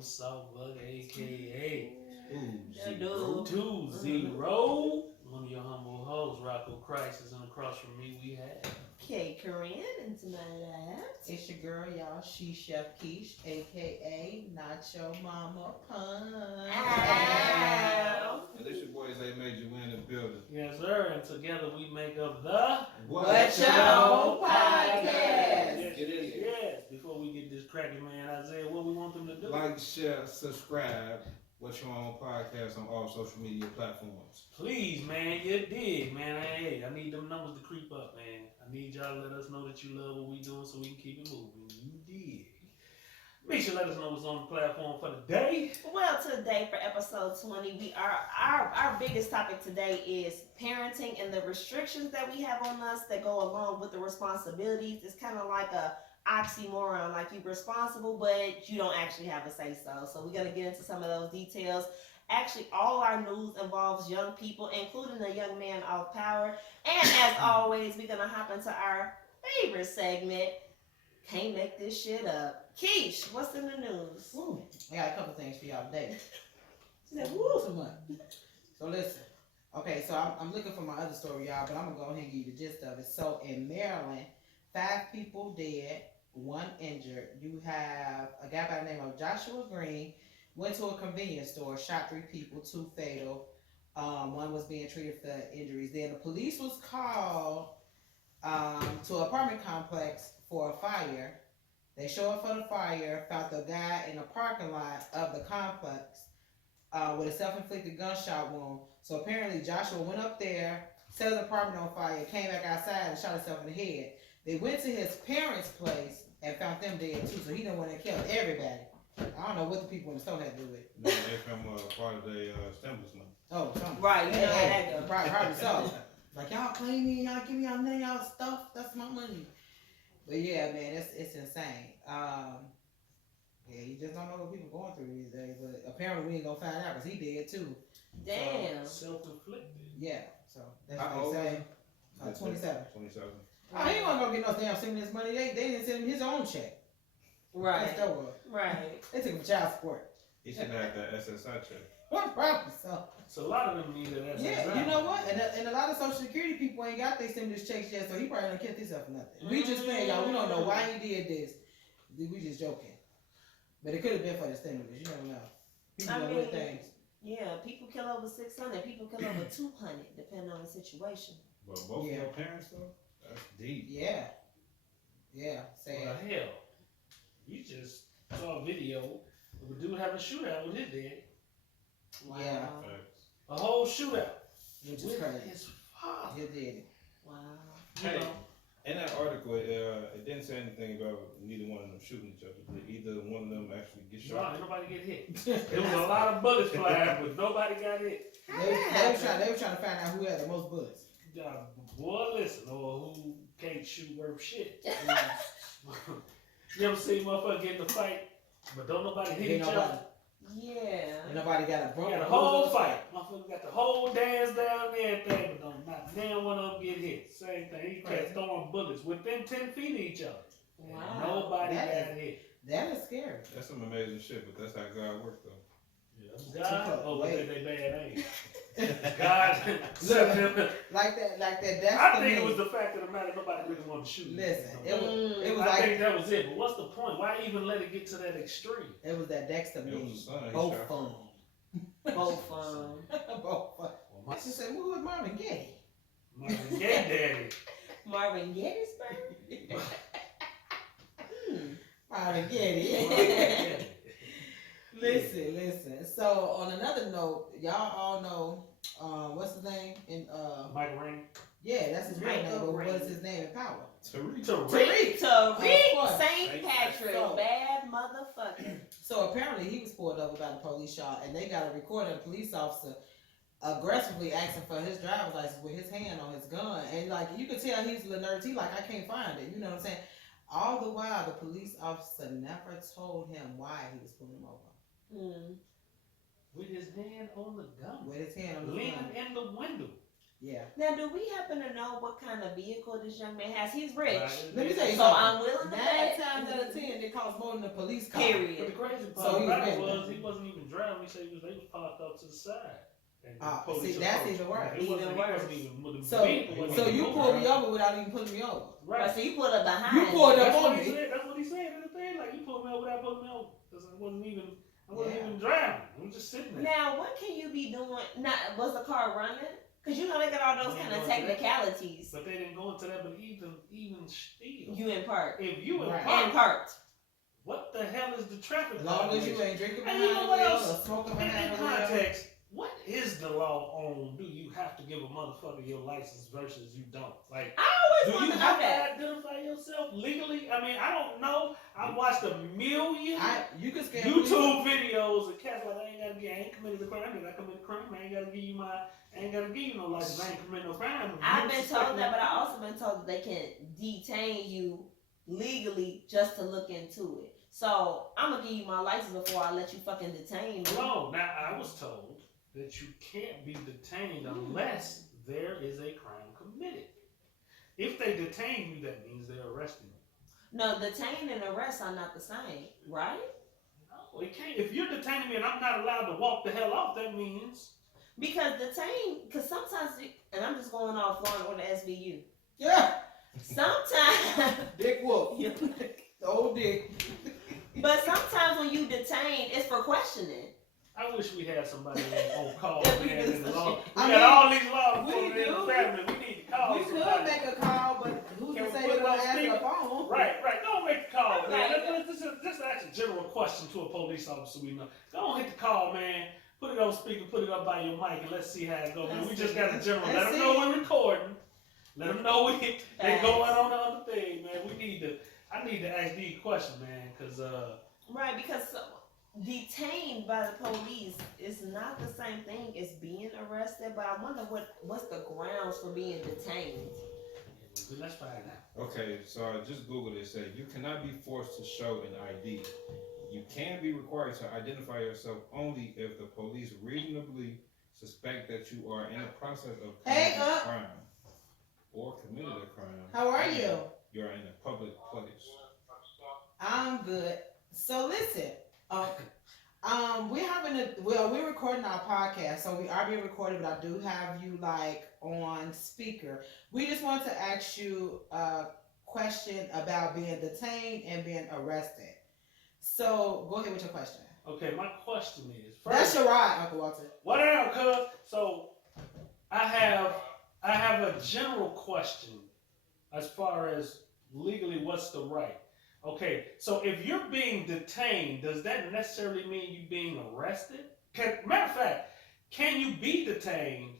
Saltbug, aka Zero. 2-0. One of your humble hosts, Rocco Crisis, and across from me we have. Okay, Corinne, and tonight I have. It's your girl, y'all. She Chef Keish, aka Nacho Mama Punch. Ow. And this your boy Zay Major, we in the building. Yes, sir, and together we make up the. What Y'all Podcast. Yes. Before we get this cracking, man, Isaiah, what we want them to do? Like, share, subscribe. What you on podcast on all social media platforms. Please, man, you dig, man. Hey, I need them numbers to creep up, man. I need y'all to let us know that you love what we doing so we can keep it moving. You dig. Make sure to let us know what's on the platform for the day. Well, today for episode 20, we are our biggest topic today is parenting and the restrictions that we have on us that go along with the responsibilities. It's kind of like a oxymoron, like you're responsible, but you don't actually have a say-so. So we're going to get into some of those details. Actually, all our news involves young people, including a young man of power. And as always, we're going to hop into our favorite segment, Can't Make This Shit Up. Keish, what's in the news? Woo. I got a couple things for y'all today. She said, woo. So much. So listen. Okay, so I'm looking for my other story, y'all, but I'm going to go ahead and give you the gist of it. So in Maryland, 5 people dead, 1 injured. You have a guy by the name of Joshua Green, went to a convenience store, shot 3 people, 2 fatal. 1 was being treated for injuries. Then the police was called to an apartment complex for a fire. They showed up for the fire, found the guy in the parking lot of the complex with a self-inflicted gunshot wound. So apparently Joshua went up there, set his apartment on fire, came back outside and shot himself in the head. They went to his parents' place and found them dead too, so he didn't want to kill everybody. I don't know what the people in the store had to do with it. No, they from part of the stimulus money. Oh, something. Right, you know how that goes. Probably so. Like, y'all claim me, y'all give me y'all none of y'all stuff, that's my money. But yeah, man, it's insane. Yeah, you just don't know what people going through these days, but apparently we ain't gonna find out because he did too. Damn. Self-inflicted. Yeah, so that's How what old they say. is 27. 27. Oh, he wasn't gonna get no damn stimulus money. They didn't send him his own check. Right. That's still what. Right. They took him child support. He should have that SSI check. What problem? So So a lot of them need that. yeah, you know what? And a lot of Social Security people ain't got their stimulus checks yet, so he probably don't kept himself for nothing. We just saying, y'all, we don't know why he did this. We just joking. But it could have been for the stimulus. You never know. People do weird things. Yeah, people kill over 600. People kill over 200, depending on the situation. But both Yeah. of your parents, though, that's deep. Yeah. Yeah. Sad. Well, hell, we just saw a video of a dude having a shootout with his dad. Wow. Yeah. Facts. A whole shootout Which is with crazy. his father. He did it. Wow. You Hey, know, in that article, it didn't say anything about neither one of them shooting each other. Did either one of them actually get no, shot? ain't nobody get hit. There was a lot of bullets flying, but nobody got hit. They were trying to find out who had the most bullets. Boy, listen, or who can't shoot worth shit. You ever see motherfucker get in a fight, but don't nobody hit Ain't each nobody, other? Yeah. ain't nobody got a We broken got a whole fight. Motherfucker got the whole dance down and everything, but don't not damn one of them get hit. Same thing. He kept throwing bullets within 10 feet of each other. And Wow. nobody That got hit. That is scary. That's some amazing shit, but that's how God works, though. God, oh, Wait. they bad ain't. God, Like that. That's I the think it name. was the fact of the matter nobody really wanted to shoot. Listen, You know? it was I like think that was it. But what's the point? Why even let it get to that extreme? it was that Dexter It was meme. his son. He Both shot fun. Both Both fun. Well, I just said, who was Marvin Gaye? my gay daddy. Marvin Gettysburg? Marvin My Gaye. daddy. Listen. So on another note, y'all all know what's his name in Michael Rain. yeah, that's his real name. Michael But Rain. what's his name in power? Tariq. Tariq. Of course. Tariq St. Patrick. So- Bad motherfucker. So apparently he was pulled over by the police, y'all, and they got a recording of the police officer aggressively asking for his driver's license with his hand on his gun, and like you could tell he's a little nervous. He like, I can't find it. You know what I'm saying? All the while, the police officer never told him why he was pulling him over. Mm. With his hand on the gun. With his hand on the Leaning gun. in the window. Yeah. Now, do we happen to know what kind of vehicle this young man has? He's rich. Let me tell you So something. I'm willing to 9 bet. times out of 10, it costs more than a police car. But the Period. crazy So part he about it was was he wasn't even driving. He said they was parked up to the side. And the See, police that's approached even him. worse. It wasn't, Even he worse. wasn't even, the So, vehicle wasn't so even you moving pulled me around. over without even pulling me over. Right. So you pulled up behind. You pulled him. up That's on what he me. said. That's what he said in the thing. Like, you pulled me over without pulling me over. Because I wasn't even Yeah. even driving. I was just sitting there. Now, what can you be doing? Not was the car running? Because you know they got all those We ain't kind of going to that. technicalities. But they didn't go into that. But even still, You in park if you in Right. and park, parked. what the hell is the traffic As long as you violation? ain't drinking And behind you know the what wheel else? or smoking In behind the wheel. context, what is the law on do you have to give a motherfucker your license versus you don't? Like, I do always you wanted to know have that. to identify yourself legally? I mean, I don't know. I watched a million You can scam YouTube videos of cats like, I ain't committed a crime. I committed a crime. I ain't gotta give you no license. I ain't committed no crime. I've been told that, but I also been told that they can detain you legally just to look into it. So I'm gonna give you my license before I let you fucking detain me. No, now I was told that you can't be detained unless there is a crime committed. If they detain you, that means they're arresting you. No, detain and arrest are not the same, right? No, it can't. If you're detaining me and I'm not allowed to walk the hell off, that means Because because sometimes, and I'm just going off Law and Order SVU. Yeah. Sometimes, Dick Wolf. The old dick. but sometimes when you detain, it's for questioning. I wish we had somebody on call. If we Man, do in the such law. a- We I got mean, all these laws we in the do. family. We need to call We could somebody. make a call, but who's Can to we say put they're it gonna on answer the speaker? phone? Right. Don't make the call, I'm man. like- Let's ask a general question to a police officer we know. Go hit the call, man. Put it on speaker, put it up by your mic, and let's see how it goes. Man, we just got a general. Let them know we're recording. Let them know they going on the other thing, man. I need to ask these questions, man, because Right, because detained by the police is not the same thing as being arrested. But I wonder what's the grounds for being detained. let's find out. Okay, so I just Googled it. It said you cannot be forced to show an ID. You can be required to identify yourself only if the police reasonably suspect that you are in the process of committing a crime or committed a crime. How are you? You are in a public place. I'm good. So listen, we're recording our podcast, so we are being recorded, but I do have you like on speaker. We just want to ask you a question about being detained and being arrested. So go ahead with your question. Okay, my question is That's your ride, Uncle Walter. what down, cuz? So I have a general question as far as legally what's the right. Okay, so if you're being detained, does that necessarily mean you being arrested? Matter of fact, can you be detained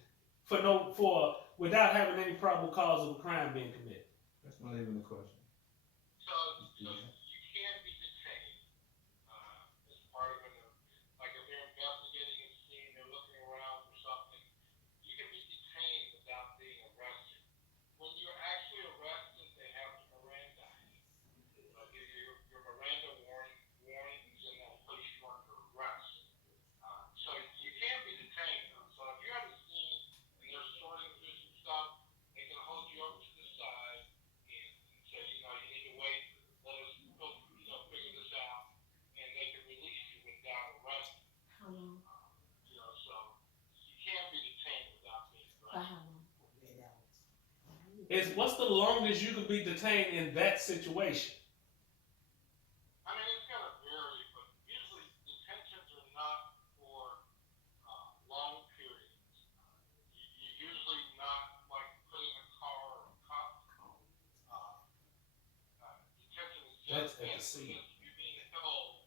without having any probable cause of a crime being committed? That's not even the question. So you can be detained as part of like if they're investigating a scene, they're looking around for something. You can be detained without being arrested. When you're actually arrested, they have to Mirandize you. They'll give you your Miranda warnings, and they'll place you under arrest. So you can be detained though. So if you're at a scene and they're sorting through some stuff, they can hold you over to the side and say, you need to wait, let us figure this out, and they can release you without arrest. How long? So you can't be detained without being By arrested. how long? What's the longest you could be detained in that situation? I mean, it's gonna vary, but usually detentions are not for long periods. You're usually not like put in a car or a cop. Detention is That's just at the scene. you're being held.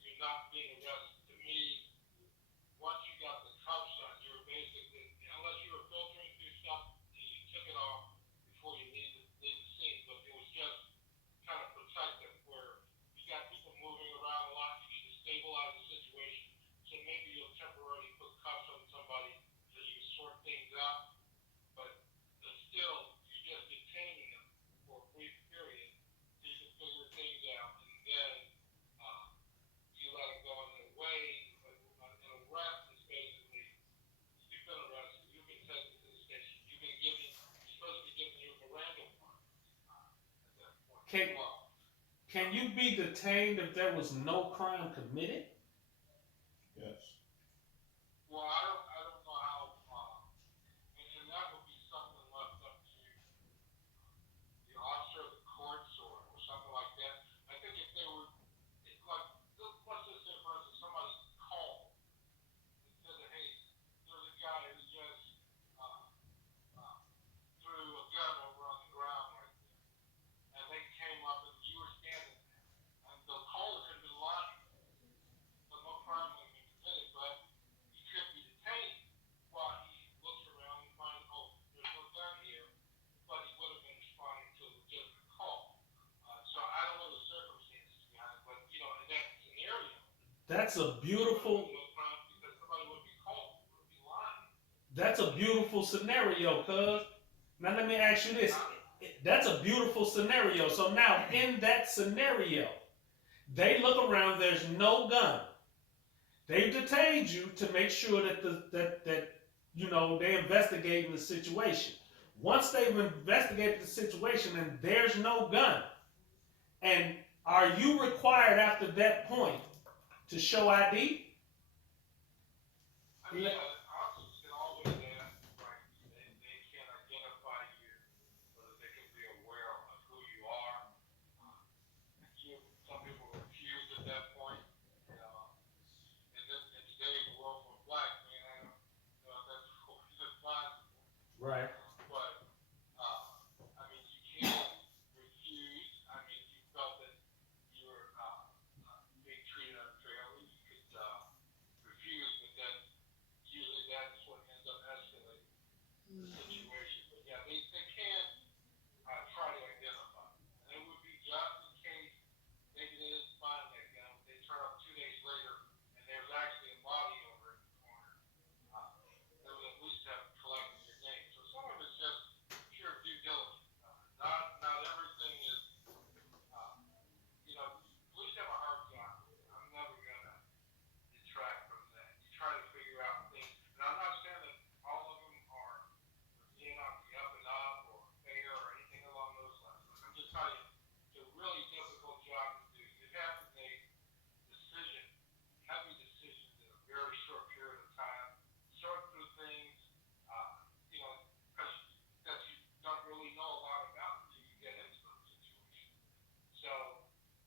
You're not being arrested. To me, once you got the cuffs on, you're basically, unless you were filtering through stuff, you took it off before you leave the scene. But it was just kind of protective, where you got people moving around a lot. You need to stabilize the situation. So maybe you'll temporarily put cuffs on somebody so you can sort things out. But still, you're just detaining them for a brief period so you can figure things out. Can can you be detained if there was no crime committed? Yes. Well, I don't know how, and that would be something left up to the officer of the courts or something like that. I think if they were, like, let's just say, for instance, somebody called and said, hey, there's a guy who just threw a gun over on the ground right there. And they came up and you were standing there. And the caller could have been lying. But no crime would have been committed, but he could be detained while he looks around and finds, oh, there's no gun here. But he would have been responding to a legitimate call. So I don't know the circumstances behind it, but you know, in that scenario, That's a beautiful. no crime because somebody would be called, would be lying. That's a beautiful scenario, cuz. Now let me ask you this. That's a beautiful scenario. So now in that scenario, they look around, there's no gun. They've detained you to make sure that that you know they investigate the situation. Once they've investigated the situation and there's no gun, and are you required after that point to show ID? I mean, officers can always ask, right? They can identify you so that they can be aware of who you are. Some people refuse at that point. In today's world for black men, I don't know if that's always possible. Right. But I mean, you can refuse. I mean, if you felt that you were being treated unfairly, you could refuse. But then usually that's what ends up escalating the situation. But yeah, they can try to identify. And it would be just in case maybe they didn't find that gun. They turn up 2 days later and there's actually a body over in the corner. They would at least have collected your name. So some of it's just pure due diligence. Not everything is, you know, police have a hard job. I'm never gonna detract from that. You try to figure out things, and I'm not saying that all of them are being on the up and up or fair or anything along those lines. I'm just telling you, it's a really difficult job to do. You have to make heavy decisions in a very short period of time, sort through things, you know, because that you don't really know a lot about until you get into those situations. So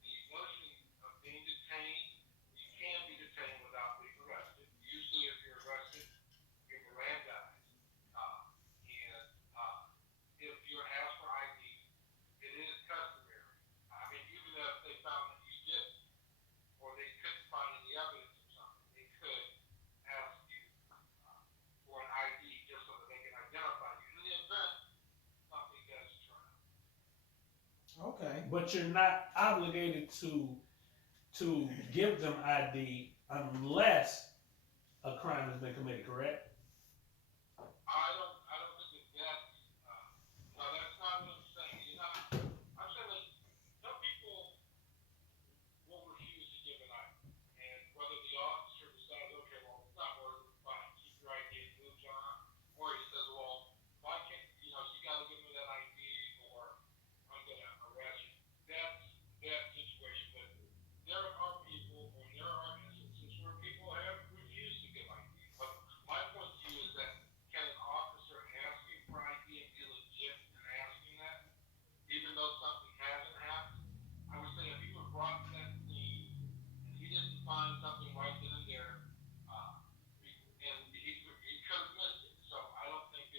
the notion of being detained, you can be detained without being arrested. Usually if you're arrested, you're Mirandized. And if you're asked for ID, it is customary. I mean, even if they found that you didn't, or they couldn't find any evidence of something, they could ask you for an ID just so that they can identify you in the event something does turn up. Okay. But you're not obligated to give them ID unless a crime has been committed, correct? I don't think that's, no, that's not what I'm saying. You're not, I'm saying that some people will refuse to give an ID. And whether the officer decides, okay, well, it's not worth it, fine, keep your ID and move on. Or he says, well, why can't, you know, you gotta give me that ID or I'm gonna arrest you. That's that situation. But there are people, or there are instances where people have refused to give ID. But my point to you is that can an officer ask you for ID and be legit in asking that, even though something hasn't happened? I would say if he were brought to that scene and he didn't find something right then and there, and he could have missed it. So I don't think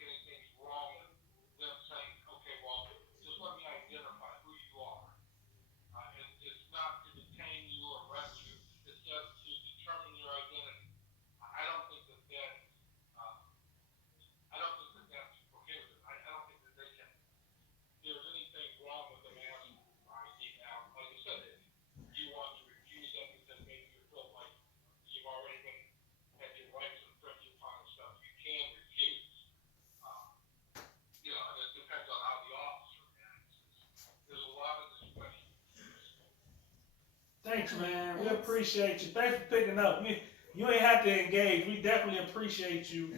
anything's wrong with them saying, okay, well, just let me identify who you are. It's not to detain you or arrest you. It's just to determine your identity. I don't think that that's prohibited. I don't think that there's anything wrong with them asking for ID now. Like I said, if you want to refuse them because maybe you feel like you've already had your rights infringed upon and stuff, you can refuse. You know, and it depends on how the officer reacts. There's a lot of discretion. Thanks, man. We appreciate you. Thanks for picking up. You ain't have to engage. We definitely appreciate you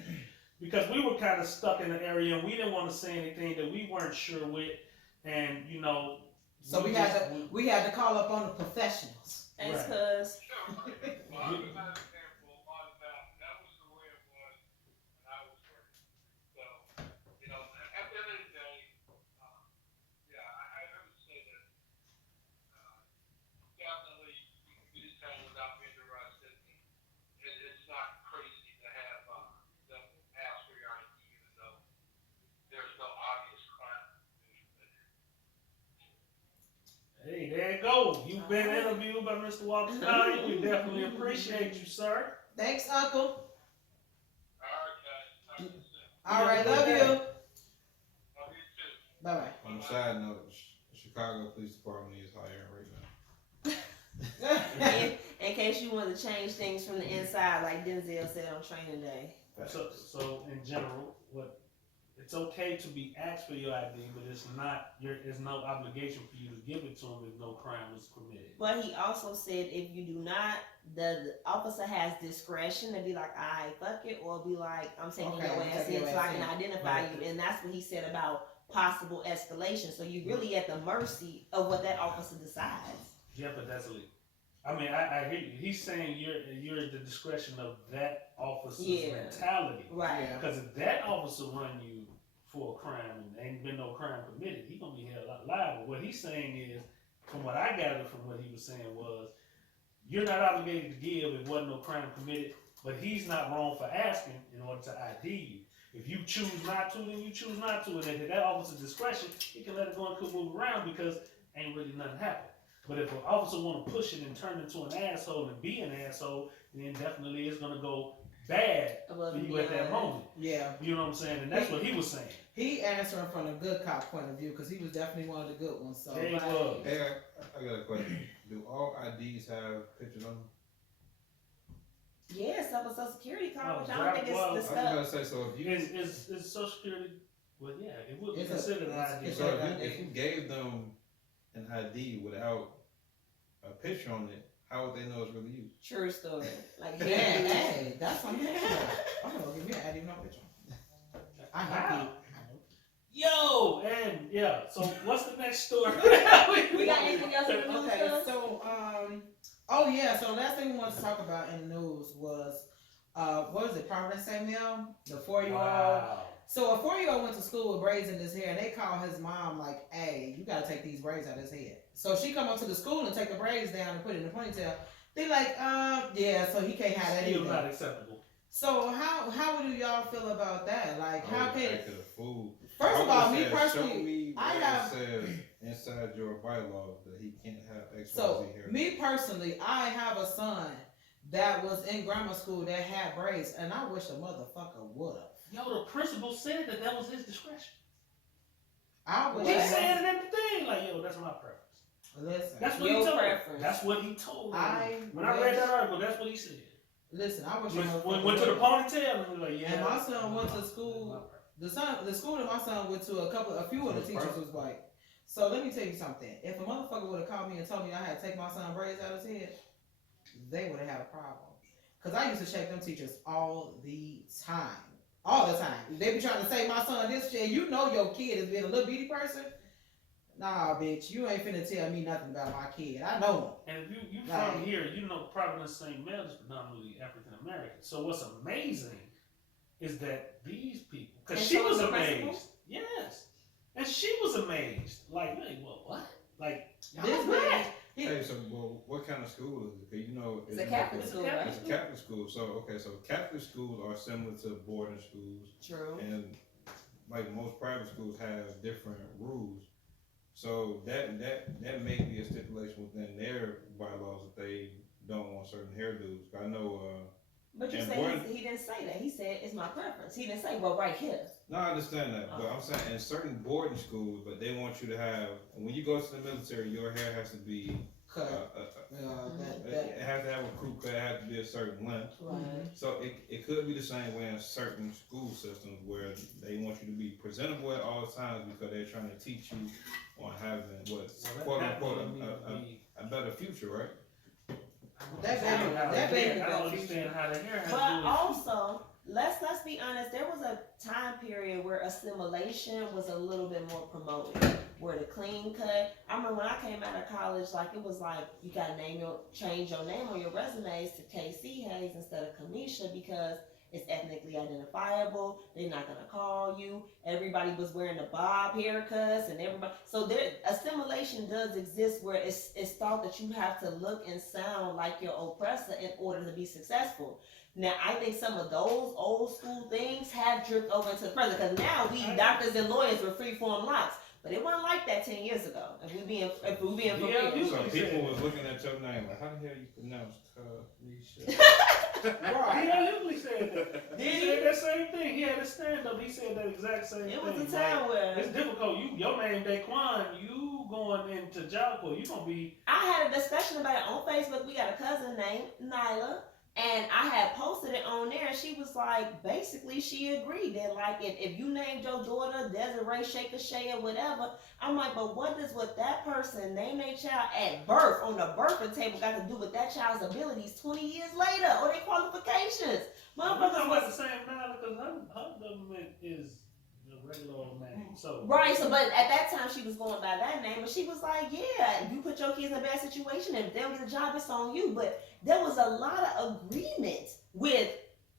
because we were kind of stuck in the area and we didn't want to say anything that we weren't sure with, and you know. So we had to call up on the professionals. And Right. cause Sure. Well, I'll give an example of one that was the way it was when I was working. So, you know, at the end of the day, yeah, I would say that definitely you can be detained without being arrested. It's not crazy to have them ask for your ID, even though there's no obvious crime. Hey, there you go. You've been interviewed by Mr. Walter Stein. We definitely appreciate you, sir. Thanks, Uncle. All right, guys. Talk to you soon. All right, love you. Love you too. Bye bye. On a side note, the Chicago Police Department is hiring right now. in case you want to change things from the inside, like Denzel said on training day. So in general, it's okay to be asked for your ID, but there's no obligation for you to give it to them if no crime was committed. But he also said if you do not, the officer has discretion to be like, "I fuck it," or be like, "I'm taking Okay, your ass take in your so I ass can in." identify Right. you." And that's what he said about possible escalation. So you really at the mercy of what that officer decides. Yeah, but that's illegal. I mean, I hear you. He's saying you're at the discretion of that officer's mentality. Right. Yeah. Because if that officer run you for a crime and ain't been no crime committed, he gonna be held liable. What he's saying is, from what I gathered from what he was saying was, you're not obligated to give if wasn't no crime committed, but he's not wrong for asking in order to ID you. If you choose not to, then you choose not to, and at that officer's discretion, he can let it go and could move around because ain't really nothing happened. But if an officer want to push it and turn into an asshole and be an asshole, then definitely it's gonna go bad Above for and you at that beyond. moment. Yeah. You know what I'm saying? And that's what he was saying. He answering from a good cop point of view because he was definitely one of the good ones. So There he was. Hey, I got a question. Do all IDs have pictures on them? Yes, up a social security card, Oh, which I don't think well, it's I was discussed. gonna say, so if you Is Social Security? Well, yeah, it would be It's a- considered an it's- ID. it's so a- if you gave them an ID without a picture on it, how would they know it's really you? True story. Like yeah, hey, that's something. I'm gonna give me an ID no picture. I know Wow. Pete. Yo, and yeah. So what's the next story? We got anything else in the news? Okay, Gus? so oh yeah, so last thing we wanted to talk about in the news was what was it, Providence Samuel, the 4-year-old. Wow. So a 4-year-old went to school with braids in his hair, and they called his mom like, "Hey, you gotta take these braids out of his head." So she come up to the school and take the braids down and put it in a ponytail. They like, yeah, so he can't have that Still either. not acceptable. So how do y'all feel about that? Like, how I can? would acted a fool. First of I all, would've me said, show personally, me I where have- it says inside your bylaws that he can't have XYZ So hair. me personally, I have a son that was in grammar school that had braids, and I wish a motherfucker would've. Yo, the principal said that was his discretion. I would. He said it in the thing, like, yo, that's my preference. Listen. That's what Your he told me. preference. That's what he told me. When I wish- read that article, that's what he said. Listen, I wish. a When motherfucker went to the would've. ponytail, and he was like, yeah. And my son went to my school. preference. The school that my son went to, a few of the teachers was white. So let me tell you something. If a motherfucker would have called me and told me I had to take my son braids out of his head, they would have had a problem. Cause I used to shake them teachers all the time. All the time. They be trying to say my son this shit. You know your kid is being a little bitty person. Nah, bitch, you ain't finna tell me nothing about my kid. I know him. And if you Right. from here, you know Providence St. Mel is predominantly African American. So what's amazing is that these people, because And she so was the amazed. principal? Yes. And she was amazed. Like, wait, what? Like, y'all This black. man, he, Hey, so well, what kind of school is it? 'Cause you know, It's a Catholic school, right? It's a Catholic school. So okay, so Catholic schools are similar to boarding schools, True. and like most private schools have different rules. So that may be a stipulation within their bylaws that they don't want certain hairdos. I know. But you And say boarding- he didn't say that. He said it's my preference. He didn't say, well, right here. No, I understand that, but I'm saying in certain boarding schools, but they want you to have when you go to the military, your hair has to be. cut. It has to have a crew cut. It has to be a certain length. Right. So it could be the same way in certain school systems where they want you to be presentable at all times because they're trying to teach you on having quote unquote a better future, right? That baby I don't got understand how the hair has to But do with also, let's be be honest, there was a time period where assimilation was a little bit more promoted. Where the clean cut. I remember when I came out of college, like it was like you gotta change your name on your resumes to KC Hayes instead of Kamisha because it's ethnically identifiable. They're not gonna call you. Everybody was wearing the bob haircuts and everybody. So there, assimilation does exist where it's thought that you have to look and sound like your oppressor in order to be successful. Now, I think some of those old school things have dripped over into the present because now we doctors and lawyers with freeform locks. But it wasn't like that 10 years ago. If we being for real. So people was looking at your name like, how the hell you pronounce Kamisha? He usually said that. Did He he? said that same thing. He had a stand up. He said that exact same thing. It was a Like, time where it's difficult. Your name Daquan. You going into Job Corps. You gonna be. I had a discussion about it on Facebook. We got a cousin named Nyla. And I had posted it on there, and she was like, basically, she agreed that, like, if you named your daughter Desiree Shaker Shay or whatever, I'm like, but what does what that person named their child at birth on the birthing table got to do with that child's abilities 20 years later or their qualifications? We're Motherfuckers talking about was the same now because her government is the regular old name. So right. So, but at that time, she was going by that name, and she was like, yeah, you put your kids in a bad situation, and if they don't get a job, it's on you. But there was a lot of agreement with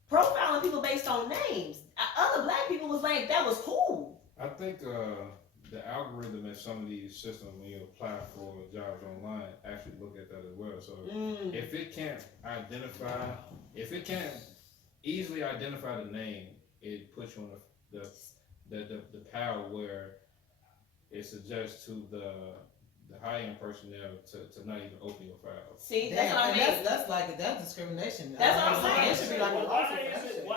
profiling people based on names. Other black people was like, that was cool. I think the algorithm in some of these systems when you apply for jobs online actually look at that as well. So if it can't easily identify the name, it puts you on the pile where it suggests to the hiring personnel to not even open your file. See, Damn, that's what I and mean. that's discrimination. That's what I'm saying. It should be like a lawsuit for that shit.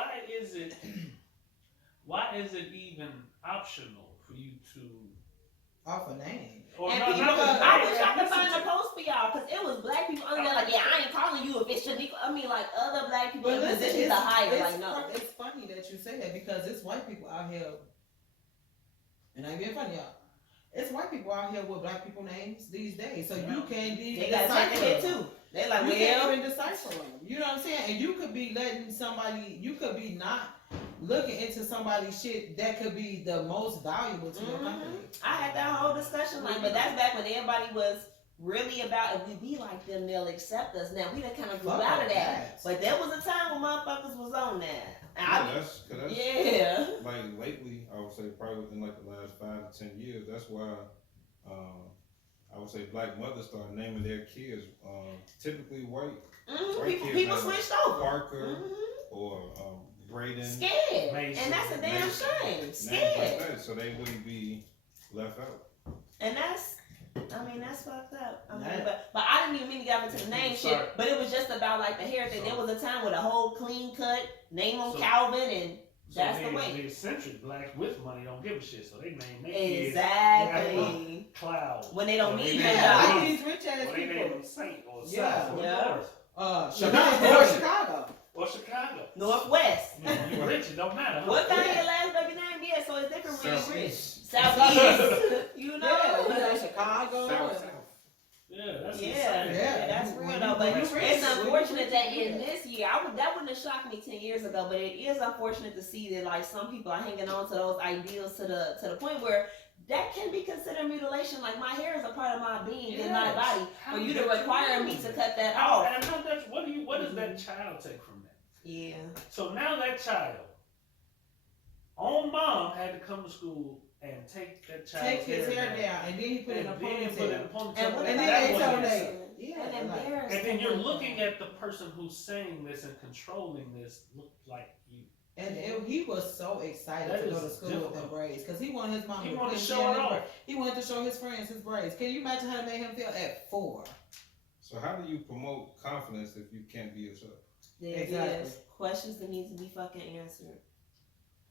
why is it even optional for you to? Off a name. Or And not- people, not just I name, wish I could ethnicity. find a post for y'all, because it was black people under there like, yeah, I ain't calling you if it's Shaniqua. I mean, like, other black people in listen, positions to hire, like, no. It's funny that you say that because it's white people out here, and I ain't being funny, y'all. It's white people out here with black people names these days, so you can't They even got taken decipher it them. too. They like, You can't well, even decipher them. You know what I'm saying? And you could be letting somebody, you could be not looking into somebody's shit that could be the most valuable to your company. I had that whole discussion, like, but that's back when everybody was really about if we be like them, they'll accept us. Now we done kind of grew Fuck out of that, that. but there was a time when motherfuckers was on that. That's Yeah. like lately, I would say probably within like the last 5 to 10 years. That's why I would say black mothers started naming their kids typically white. White kids People name switched over. Parker or Braden. Scared, Mason. and that's a damn Mason. shame. Names Scared, like that, so they wouldn't be left out. and that's fucked up. I mean, That- but I didn't even mean to get into the name shit. Sorry. But it was just about like the hair thing. There was a time with a whole clean cut name on So- Calvin, and So that's the then way. the eccentric blacks with money don't give a shit, so they name their kids Exactly. Cloud. When they don't Or need name their them Yeah, job. like Ruth, these rich ass or they name people. them Saint or Yeah. South or Yeah. North Chicago or Chicago. or Chicago. Northwest. You rich, it don't matter. Huh? What kind of your last baby name? Yeah, so it's different when you're rich. Southeast. Southeast. You know. Yeah, you know Chicago. South. Yeah, that's Yeah, insane. yeah, that's When real you- though. when But you it's rich, unfortunate that when you in rich. this year, that wouldn't have shocked me 10 years ago. But it is unfortunate to see that like some people are hanging on to those ideals to the point where that can be considered mutilation. Like my hair is a part of my being and my Yes. body. How For you did to you require do me to that? cut that How, off. and how that, what does that child take from that? Yeah. So now that child, own mom had to come to school and take that child's Take his hair down, and then he put it in a and then put it in a ponytail. ponytail. And what And about then they that told was- they, yeah, And like- embarrassing. And then you're looking at the person who's saying this and controlling this look like you. he was so excited That to go is to school with them difficult. braids because he wanted his mom He to wanted put to his show hair it in his off. braids. He wanted to show his friends his braids. Can you imagine how it made him feel at 4? So how do you promote confidence if you can't be yourself? There Exactly. it is. Questions that need to be fucking answered.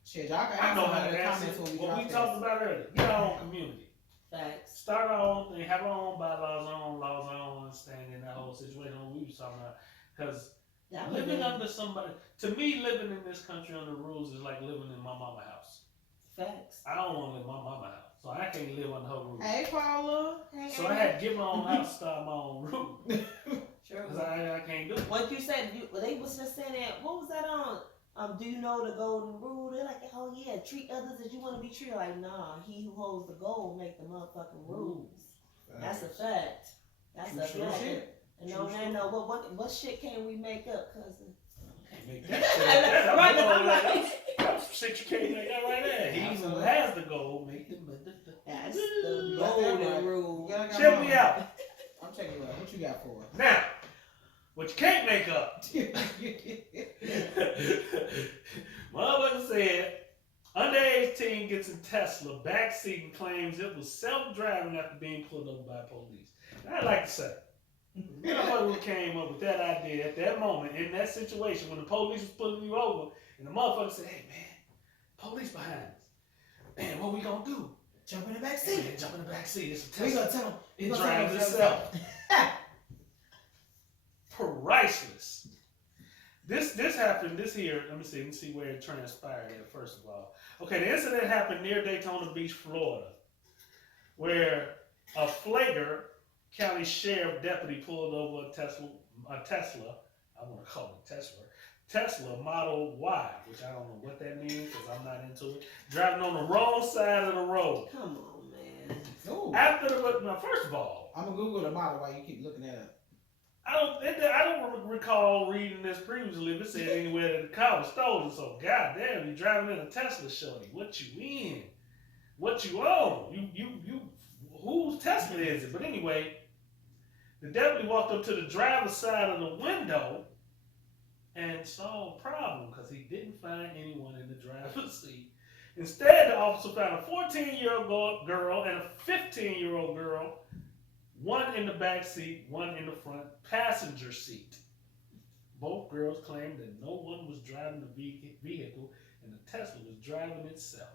Shit, y'all can I ask know some how in to the answer comments when we what drop we this. talked about earlier. Get our own community. Facts. Start our own thing, have our own bylaws, our own laws, our own understanding, that whole situation what we was talking about. Because That was living good. under somebody, to me, living in this country under rules is like living in my mama's house. Facts. I don't want to live in my mama's house, so I can't live under her rules. Hey, Paula. Hey, So I had to get my own house, start my own rule. Sure. Because I can't do it. What you said, they was just saying that. What was that on? do you know the golden rule? They're like, oh yeah, treat others as you want to be treated. Like, nah, he who holds the gold make the motherfucking rules. That's a fact. That's a True fact. shit. And no, man, no. What shit can we make up, cousin? Make that shit. Right, That's I'm like- that's shit you can't make up right there. He who Absolutely. has the gold make the That's the Got that golden right. rule. You gotta come Check on. me out. I'm checking you out. What you got for us? Now, what you can't make up. Motherfucker said, underage teen gets in Tesla backseat and claims it was self-driving after being pulled over by police. Now, I'd like to say, motherfucker came up with that idea at that moment in that situation when the police was pulling you over, and the motherfucker said, "Hey man, police behind us. Man, what we gonna do? Jump in the back Hey, seat. man, jump in the back seat. It's a We Tesla. gonna tell them. It drives itself." Priceless. This happened this year. Let me see where it transpired at first of all. Okay, the incident happened near Daytona Beach, Florida, where a Flagler County Sheriff deputy pulled over a Tesla. I want to call it Tesla Model Y, which I don't know what that means because I'm not into it. Driving on the wrong side of the road. Come on, man. Ooh. After now, first of all, I'm gonna Google the model while you keep looking at it. I don't recall reading this previously. If it said anywhere that the car was stolen, so goddamn, you driving in a Tesla, shorty. What you in? What you own? You. Whose Tesla is it? But anyway, the deputy walked up to the driver's side of the window and saw a problem because he didn't find anyone in the driver's seat. Instead, the officer found a 14-year-old girl and a 15-year-old girl. One in the back seat, one in the front passenger seat. Both girls claimed that no one was driving the vehicle and the Tesla was driving itself.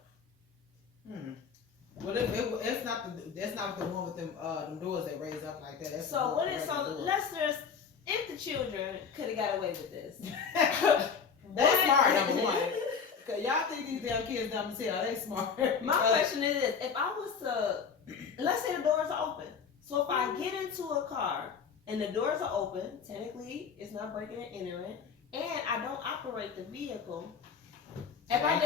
Well, it's not that's not the one with them doors that raise up like that. That's the So one what with is the so? doors. Let's just if the children could have got away with this. They smart, number one. Cause y'all think these damn kids dumb as hell. They smart. My question is this: if I was to, let's say the doors are open. So if I get into a car and the doors are open, technically it's not breaking and entering, and I don't operate the vehicle. If I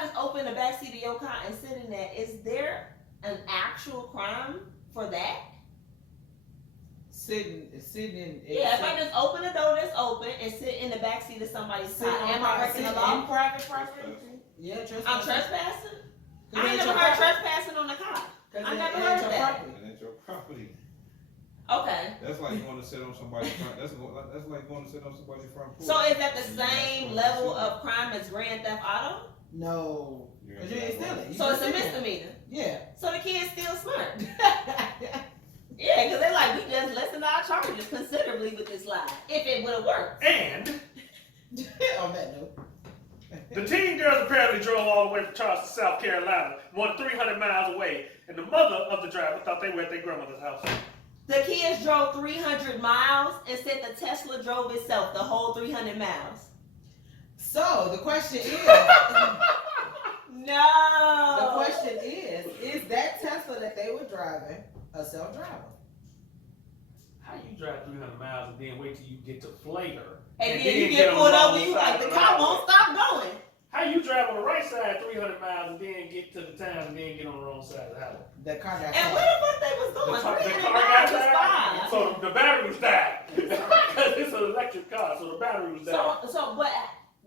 just open the back seat of your car and sit in there, is there an actual crime for that? Sitting in. Yeah, if I just open the door that's open and sit in the back seat of somebody's car, am I breaking the law? Private property. Yeah, trespassing. I'm trespassing? I ain't It ain't never your heard property. trespassing on the car. I It never ain't heard your that. property. And that's your property. Okay. That's like going to sit on somebody's front. That's like going to sit on somebody's front porch. So is that the same level of crime as Grand Theft Auto? No, You're cause you ain't stealing. You So it's just a sit there. misdemeanor. Yeah. So the kids still smart. Yeah, because they're like, we just lessened our charges considerably with this lie. If it would have worked. And On that note. the teen girls apparently drove all the way from Charleston, South Carolina, more than 300 miles away, and the mother of the driver thought they were at their grandmother's house. The kids drove 300 miles and said the Tesla drove itself the whole 300 miles. So the question is, No. the question is that Tesla that they were driving a self-driver? How you drive 300 miles and then wait till you get to Flagler? And then you get on pulled the over, wrong you side like, the of car highway? won't stop going. How you drive on the right side 300 miles and then get to the town and then get on the wrong side of the highway? The car got And where the fuck they was The going? car 300 got miles is died, fine. so the battery was died. Because it's an electric car, so the battery was died. But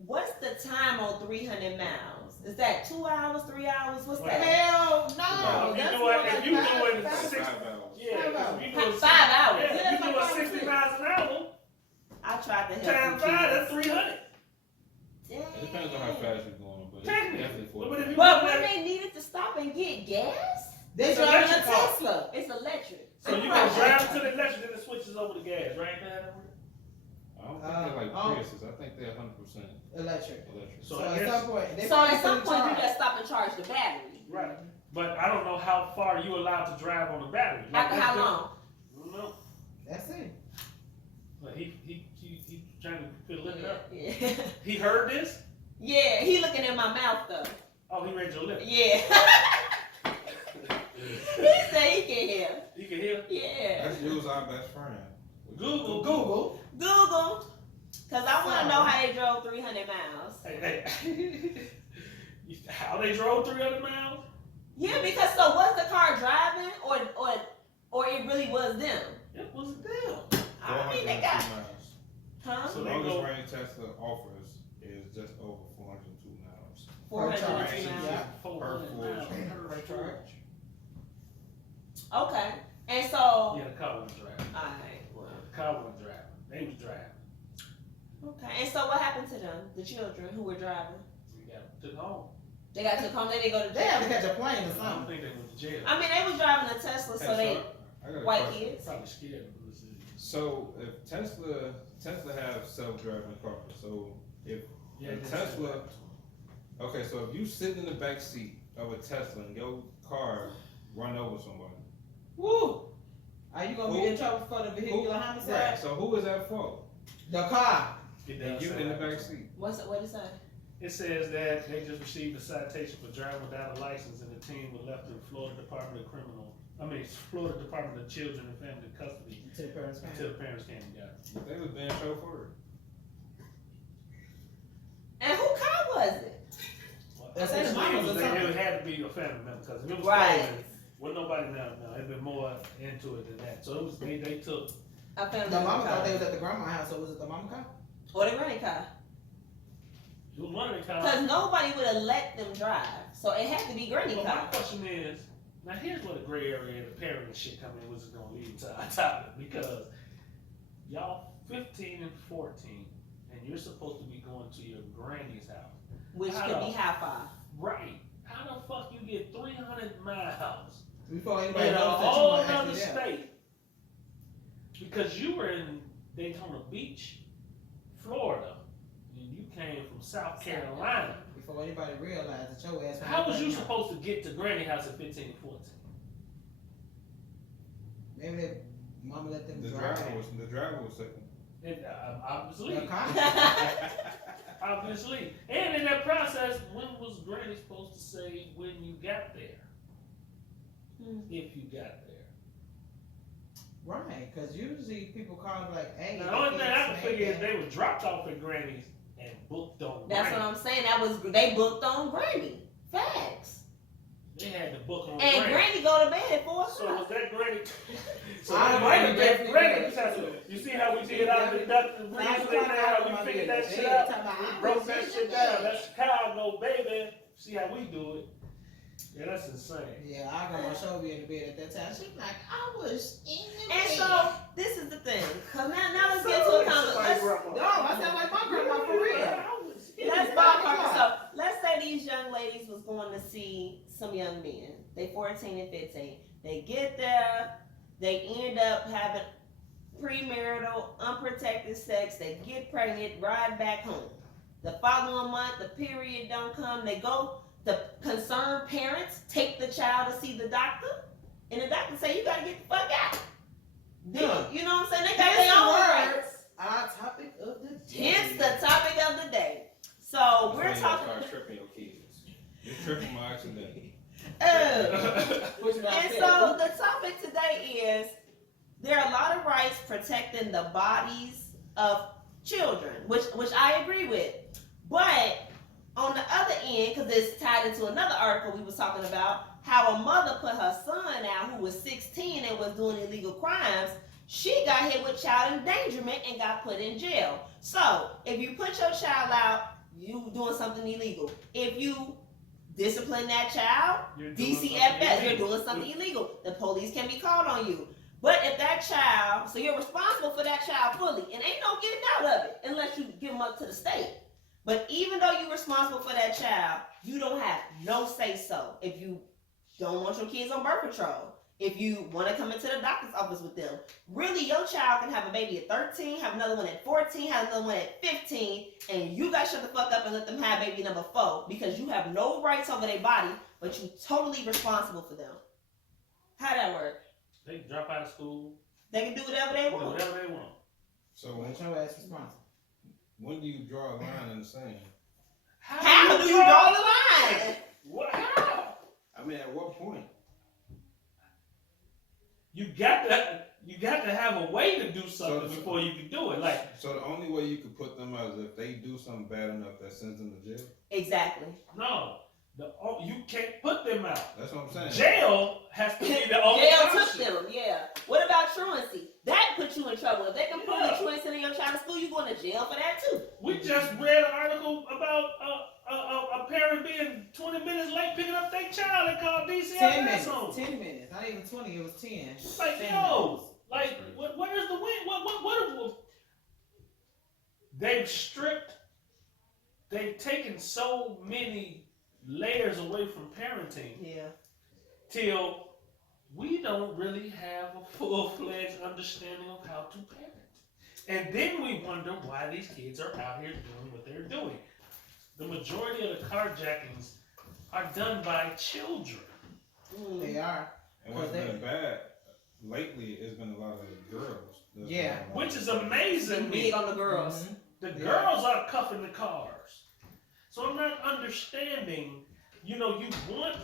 what's the time on 300 miles? Is that 2 hours, 3 hours? What's that? Hell If no. you That's do more it- if like you do five- it in five- 6 5 hours. Yeah, 5 'cause hours. if you do 5 hours. Yeah, Yeah, if you like do 5 a 60 or miles an hour, I tried to help times you 5, kids. that's 300. Dang. It depends on how fast you're going, but it's Technically. definitely But 40. if you But do when that- they needed to stop and get gas, They It's driving a electric car. Tesla. it's electric. So you can drive to the electric, then it switches over to gas, right? I don't think they're like Oh. Priuses. I think they're 100% Electric. electric. So So I at guess- some point, they So probably at some still point you charge. just stop and charge the battery. Right. But I don't know how far you allowed to drive on the battery. Like, After that's how good. long? I don't know. That's it. But he trying to put lip up. Yeah. He heard this? Yeah, he looking in my mouth though. Oh, he read your lip. Yeah. He said he can hear. You can hear? Yeah. That's Jules, our best friend. Google. Google. Google. Cause I want to know how they drove 300 miles. Hey, how they drove 300 miles? Yeah, because so was the car driving, or it really was them? It was them. I mean, they 402 got, miles. huh? So The they longest go- range Tesla offers is just over 402 miles. 402 charge. miles. Yeah. 400 Per miles. Per charge. Okay, and so, Yeah, the car wasn't driving. alright, well, The car wasn't driving. They was driving. okay. And so, what happened to them, the children who were driving? We got took home. They got to come, they didn't go to They had to jail. catch a plane or I don't something. think they went to jail. I mean, they was driving a Tesla, so they I got a white question. kids. Probably scared of this. So if Tesla have self-driving cars, so if Yeah, a that's Tesla, okay, so if you sit in the back seat of a Tesla and your car run over somebody, Woo! Are you gonna be in trouble for the vehicular right? homicide? So who is that for? The car. Get You in the back seat. What it say? It says that they just received a citation for driving without a license, and the team was left in Florida Department of Children and Family Custody To the parents' until the parents came and got it. They was being chauffeured. And who car was it? That's his mama's or something. It had to be a family member because if it was Right. stolen, well, nobody no, it'd been more into it than that. So it was they took. A family The mama member thought they car. was at the grandma's house, so was it the mama car? Or the granny car. It was one of the cars. Because nobody would have let them drive. So it had to be granny But my car. question is, now here's where the gray area and the parenting shit come in, which is gonna lead to our topic, because y'all 15 and 14, and you're supposed to be going to your granny's house. Which I could know. be how far? Right. How the fuck you get 300 miles Before anybody in a knows that you whole were other actually there. state? Because you were in Daytona Beach, Florida, and you came from South Carolina. Before anybody realized that your ass was How was you pregnant. supposed to get to granny house at 15 and 14? Maybe their mama let them The drive. driver was second. And, obviously. The car. Obviously. And in that process, when was Granny supposed to say when you got there? If you got there. Right, because usually people call them like, hey. Now, the only thing I can figure is they were dropped off at Granny's and booked on That's Granny. what I'm saying. They booked on granny. Facts. They had to book on And Granny. granny go to bed at 4 So was o'clock. that Granny? So I that might Granny, have definitely Granny did. just had to, you see how we did our deductive reasoning now, how we figured that shit out? Broke that shit down. That's Chicago, baby. See how we do it. Yeah, that's insane. Yeah, I got my show in the bed at that time. She like, I was in the And bed. so this is the thing. Cause now let's get to a conversation. No, I sound like my grandma for real. Let's ballpark. So let's say these young ladies was going to see some young men. They 14 and 15. They get there. They end up having premarital, unprotected sex. They get pregnant, ride back home. The following month, the period don't come. They go. The concerned parents take the child to see the doctor, and the doctor say, "You gotta get the fuck out." Huh. You know what I'm saying? They got Hence their the own words. rights. Our topic of the day. Hence the topic of the day. So we're That's when you talking. start tripping your kids. You're tripping by accident. Oh. What you And so the topic today is there are a lot of rights protecting the bodies of children, which I agree with. But on the other end, because it's tied into another article we was talking about, how a mother put her son out who was 16 and was doing illegal crimes. She got hit with child endangerment and got put in jail. So if you put your child out, you doing something illegal. If you discipline that child, You're doing something DCFS, you're illegal. doing something illegal. The police can be called on you. But if that child, so you're responsible for that child fully, and ain't no getting out of it unless you give them up to the state. But even though you're responsible for that child, you don't have no say so. If you don't want your kids on birth control, if you want to come into the doctor's office with them, really your child can have a baby at 13, have another one at 14, have another one at 15, and you guys shut the fuck up and let them have baby number 4 because you have no rights over their body, but you totally responsible for them. How that work? They can drop out of school, They can do whatever they do want. whatever they want. So Let your ass responsible. when do you draw a line in the sand? How do you draw the line? What? How? I mean, at what point? You got to have a way to to do something So- before you can do it. Like, So the only way you could put them out is if they do something bad enough that sends them to jail. Exactly. no, you can't put them out. That's what I'm saying. Jail has to be the only Jail took option. them, yeah. What about truancy? That puts you in trouble. If they can prove Yeah. that truancy in your child to school, you going to jail for that too. We just read an article about a parent being 20 minutes late picking up their child and called 10 DCFS minutes. on. 10 minutes. Not even 20. It was 10. Like, 10 yo, minutes. like, where's the win? What? They've taken so many layers away from parenting Yeah. till we don't really have a full-fledged understanding of how to parent. And then we wonder why these kids are out here doing what they're doing. The majority of the carjackings are done by children. They are. And what's Because been bad lately has been a lot of the girls. There's Yeah. been a lot Which of is girls. amazing. Big on the girls. Mhm. The Yeah. girls are cuffing the cars. So I'm not understanding, you want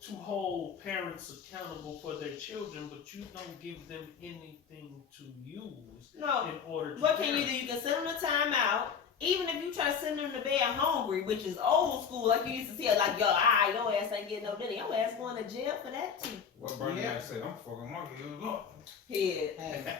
to hold parents accountable for their children, but you don't give them anything to use No. in order to What can you parent. do? You can send them to timeout. Even if you try to send them to bed hungry, which is old school, like you used to see it, like, yo, your ass ain't getting no dinner. Your ass going to jail for that too. What Bernie Yeah. Mac said, I'm fucking monkey. Look. Head. Hey.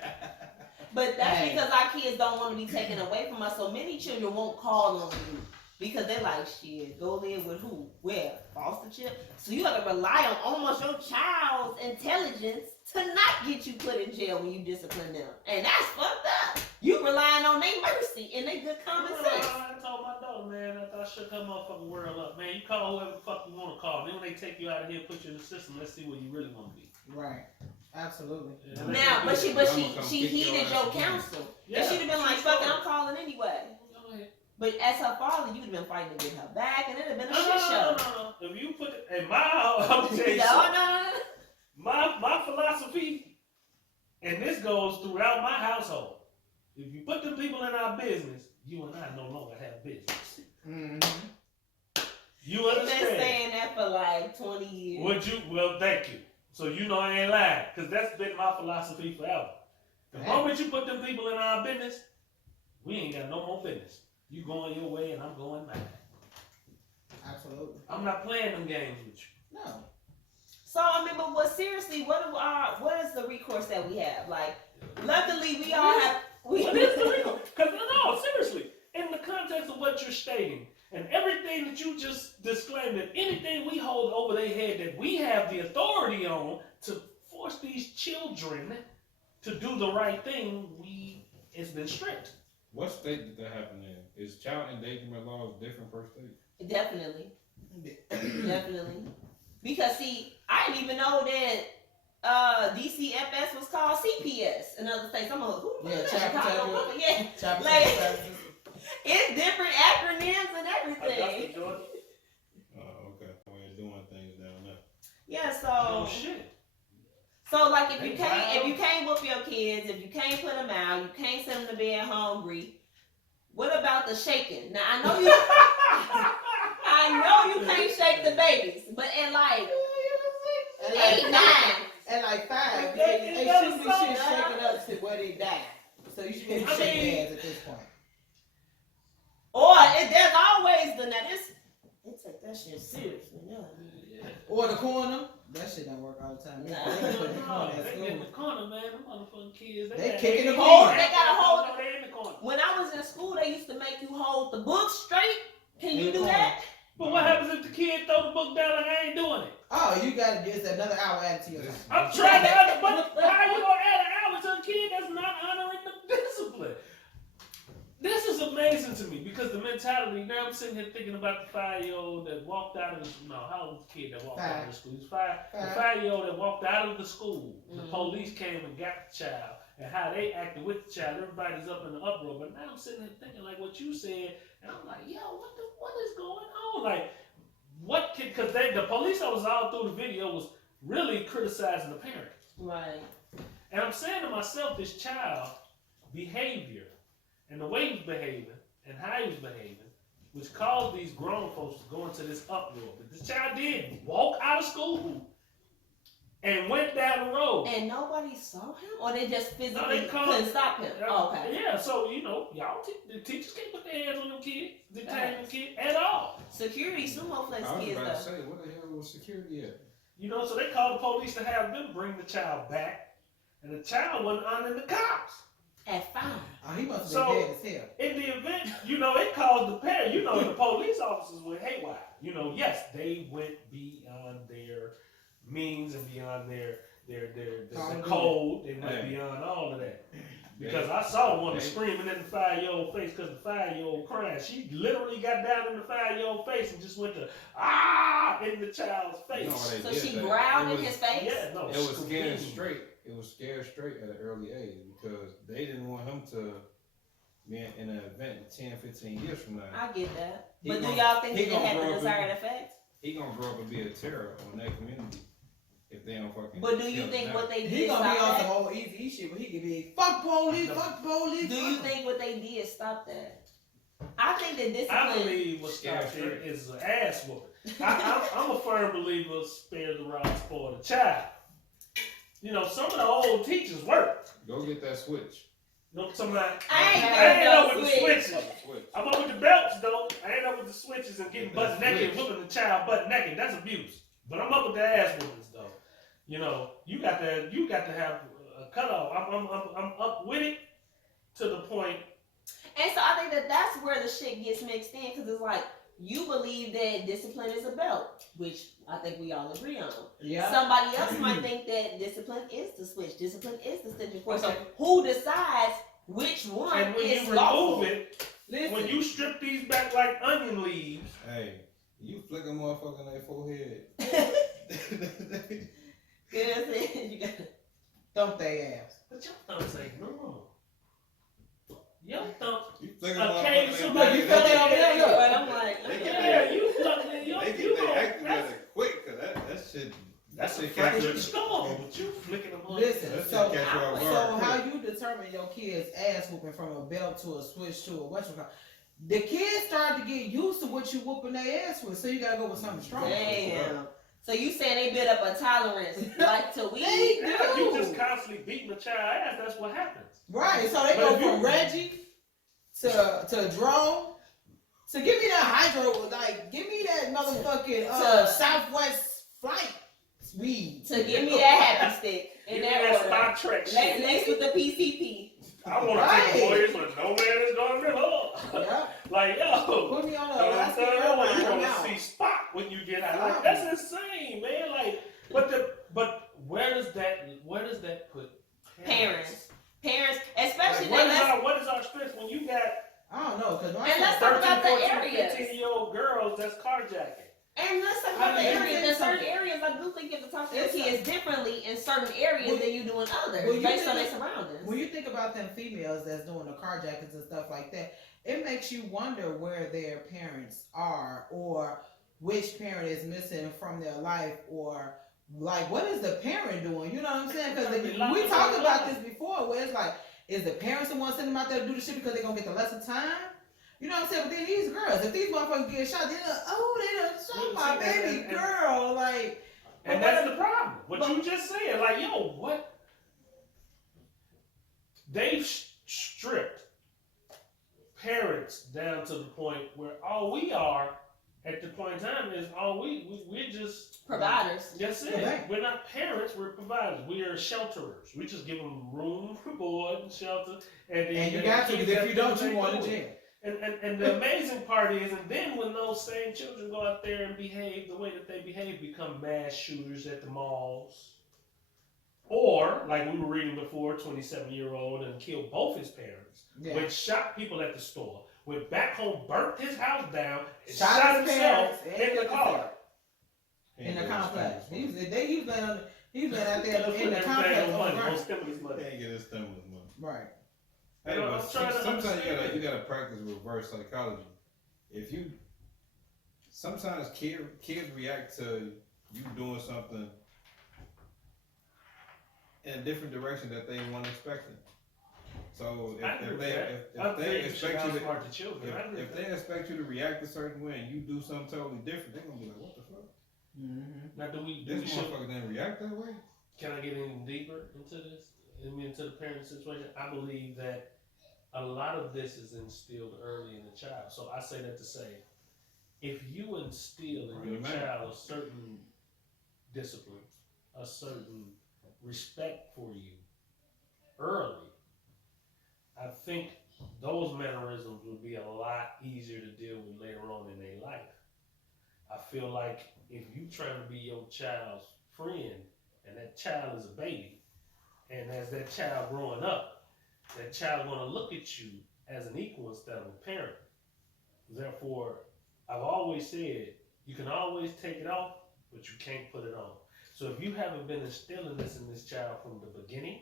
But that's Hey. because our kids don't want to be taken away from us. So many children won't call on you because they're like, shit, go live with who? Where? Foster chip? So you have to rely on almost your child's intelligence to not get you put in jail when you discipline them. And that's fucked up. You relying on their mercy and their good common sense. I told my daughter, man, after I shook her motherfucking world up, man, you call whoever the fuck you want to call. Then when they take you out of here, put you in the system, let's see where you really want to be. Right. Absolutely. Yeah. Now, but she I'ma come kick heeded your your ass again. counsel. And she'd have been like, fuck it, I'm calling anyway. Go ahead. But as her father, you'd have been fighting to get her back, and it'd have been a No, shit show. no. If you put it in I'm gonna tell you No, something. no. My philosophy, and this goes throughout my household. If you put them people in our business, you and I no longer have business. Mm-hmm. You You've been understand? saying that for like 20 years. Would you? Well, thank you. So you know I ain't lying, because that's been my philosophy forever. The moment you put them people in our business, we ain't got no more business. You going your way and I'm going mine. Absolutely. I'm not playing them games with you. No. So I mean, but seriously, what is the recourse that we have? Like, luckily we all have. What is the real? Because no, seriously, in the context of what you're stating, and everything that you just disclaimed, that anything we hold over their head that we have the authority on to force these children to do the right thing, it's been strict. What state did that happen in? Is child endangerment laws different per state? Definitely. Definitely. Because see, I didn't even know that DCFS was called CPS in other states. I'm like, who the fuck Yeah, is Child that? Chicago Protective. Public? Yeah. Child Like- Protective Services. It's different acronyms and everything. Augusta, Georgia. Oh, okay. Way of doing things down there. Yeah, Oh so shit. like if They you can't wild. whoop your kids, if you can't put them out, you can't send them to bed hungry. What about the shaking? Now I know you can't shake the babies, but at like And like 8, 9. At like 5, They they got shouldn't be some- shit shaking up to where they die. So you should be I shaking mean- their ass at this point. Or there's always the now this. They take that shit seriously. No. Or the corner. That shit don't work all the time. Nah. They put the corner at They get in school. the corner, man. Them motherfucking kids. They got kicking the ADD. corner. They got a hold- No, they in the corner. When I was in school, they used to make you hold the book straight. Can you In the do corner. that? But what happens if the kid throw the book down like I ain't doing it? Oh, you gotta get another hour added to your time. I'm trying to, but how you gonna add an hour to a kid that's not honoring the discipline? This is amazing to me because the mentality. Now I'm sitting here thinking about the 5-year-old that walked out of the. No, how old was the kid that walked out of the school? He was 5. The 5-year-old that walked out of the school. The Mhm. police came and got the child, and how they acted with the child. Everybody's up in the uproar. But now I'm sitting here thinking like what you said, and I'm like, yo, what is going on? Like, what kid? Because the police officers all through the video was really criticizing the parent. Right. And I'm saying to myself, this child behavior and the way he was behaving and how he was behaving, which caused these grown folks to go into this uproar. But this child did walk out of school and went down the road. And nobody saw him, or they just physically they called- couldn't stop him. Oh, okay. Yeah, so the teachers can't put their hands on them kids, detain them kids at all. Security sumo flex I was kids about to though. say, what the hell was security at? So they called the police to have them bring the child back, and the child wasn't honoring the cops. At 5. Oh, he must So- have been dead as hell. In the event, it caused the parent, the police officers went haywire. Yes, they went beyond their means and beyond their code. They went beyond all of that. Because I saw one screaming in the 5-year-old face because the 5-year-old crying. She literally got down in the 5-year-old face and just went to in the child's face. No, they So did she that. growled It in was- his face. Yeah, no, It was scared screaming. straight. It was scared straight at an early age because they didn't want him to be in an event 10, 15 years from now. I get that. He But do gonna- y'all think he that it gonna had grow the up desired in- effect? He gonna grow up and be a terror on that community if they don't fucking. But do you kill think him what now. they He did gonna be stop on some that? old easy shit, but he could be fuck police, No. fuck police. Do you think what they did stop that? I think that I discipline. believe what Scared stopped there straight. is an ass whooping. I'm a firm believer, spare the rod, spoil the child. Some of the old teachers work. Go get that switch. Somebody, I ain't I ain't got up no with the switch. switches. Switch. I'm up with the belts though. I ain't up with the switches and getting Get butt that naked, switch. whooping the child butt naked. That's abuse. But I'm up with the ass whoopings though. You got to have a cutoff. I'm up with it to the point. And so I think that that's where the shit gets mixed in because it's like you believe that discipline is a belt, which I think we all agree on. Yeah. Somebody else might think that discipline is the switch, discipline is the stitching cord. So Okay. who decides which one And when is you lawful? remove it, Listen. when you strip these back like onion leaves, Hey, you flick a motherfucker in their forehead. You got Thump their ass. but your thumbs ain't normal. Your thumb. You flick a Okay, motherfucker in somebody their you feel that over there? Look. But I'm like, They get Yeah, you fucking They you get you their gonna- act together quick, cause that shit. That's a shit fractured catch you- skull, but you flicking them on. Listen, That shit so, catch you off so guard how quick. you determine your kid's ass whooping from a belt to a switch to a whatchamacallit? The kids start to get used to what you whooping their ass with, so you gotta go with something stronger. damn. So you saying they build up a tolerance like to weed? They Yeah, you just do. constantly beating the child ass. That's what happens. Right, so they But go if you- from Reggie to drone to give me that hydro, like give me that motherfucking To- Southwest flight weed. To give me that happy stick in Give me that order. Star Trek shit. Laced with the PCP. I want to Right. take Warriors, but no man is going to live. Yeah. Like, yo. Put me on You a know what I'm Alaska saying? airline. You're I'm gonna out. see Spock when you get out. Like, that's insane, man. Like, but where does that put Parents, especially Like, that. what is our strength when you got I don't know, cause my And let's son- talk about the 13, 14, areas. 15-year-old girls that's carjacking? And let's talk I about the mean, areas. it's There's certain something. areas I do think you have to talk to your It's kids differently in certain areas Well, than you do in others, well, you based on think their surroundings. when you think about them females that's doing the carjackings and stuff like that, it makes you wonder where their parents are or which parent is missing from their life or like what is the parent doing? You know what I'm saying? Because we talked about this before where it's like, is the parents the ones sending them out there to do the shit because they're going to get the lesson time? You know what I'm saying? But then these girls, if these motherfuckers get shot, they're like, oh, they done shot my baby girl. Like, And But that's the problem. What you just said, like, yo, what? They've stripped parents down to the point where all we are at the point in time is we're just Providers. That's it. Correct. We're not parents. We're providers. We are shelterers. We just give them room, board, and shelter. and you got to, because if you don't, you going to jail. And the amazing part is, and then when those same children go out there and behave the way that they behave, become mass shooters at the malls. Or, like we were reading before, 27-year-old and killed both his parents. Yeah. Went shot people at the store. Went back home, burnt his house down, and Shot shot his himself parents and in the killed car. himself. In the complex. He was laying out there in the complex Everything on money, the no ground. stimulus money. Can't get his stimulus money. Right. Hey, You know, but I'm trying to sometimes understand. you gotta practice reverse psychology. If you sometimes kids react to you doing something in a different direction that they weren't expecting. So I agree with that. if they expect you to outsmart the children. I agree if with they that. expect you to react a certain way and you do something totally different, they're gonna be like, what the fuck? Mm-hmm. Now, do we This should motherfucker didn't react that way. can I get any deeper into this? I mean, into the parent situation? I believe that a lot of this is instilled early in the child. So I say that to say, if you instill in your child a certain discipline, a certain respect for you early, I think those mannerisms would be a lot easier to deal with later on in their life. I feel like if you trying to be your child's friend and that child is a baby, and as that child growing up, that child gonna look at you as an equal instead of a parent. Therefore, I've always said you can always take it off, but you can't put it on. So if you haven't been instilling this in this child from the beginning,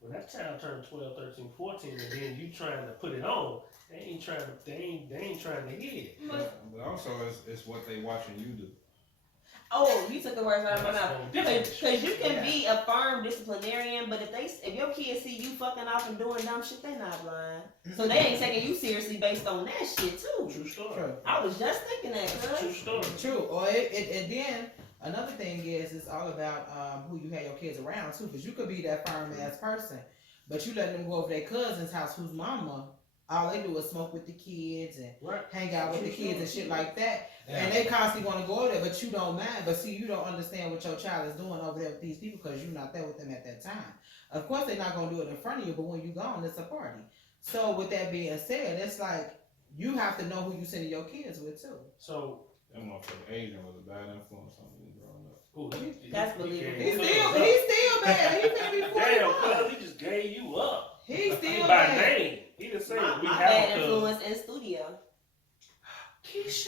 when that child turned 12, 13, 14, and then you trying to put it on, they ain't trying to hear it. But also, it's what they watching you do. Oh, you took the words out of my That's mouth. no different. Because you can be a firm disciplinarian, but if your kids see you fucking off and doing dumb shit, they not blind. So they ain't taking you seriously based on that shit too. True story. True. I was just thinking that, True cuz. story. True. Or and then another thing is it's all about who you have your kids around too, because you could be that firm ass person, but you let them go over their cousin's house whose mama all they do is smoke with the kids and Right. hang out with the kids and shit like that. Yeah. And they constantly want to go over there, but you don't mind. But see, you don't understand what your child is doing over there with these people because you're not there with them at that time. Of course, they're not going to do it in front of you, but when you're gone, it's a party. So with that being said, it's like you have to know who you sending your kids with too. So, That motherfucker Adrian was a bad influence on me growing up. ooh, That's believable. He's still bad. He finna be 41. Damn, cuz he just gave you up. He's still By bad. name. He didn't say My, we my have bad a cousin. influence in studio. Keisha,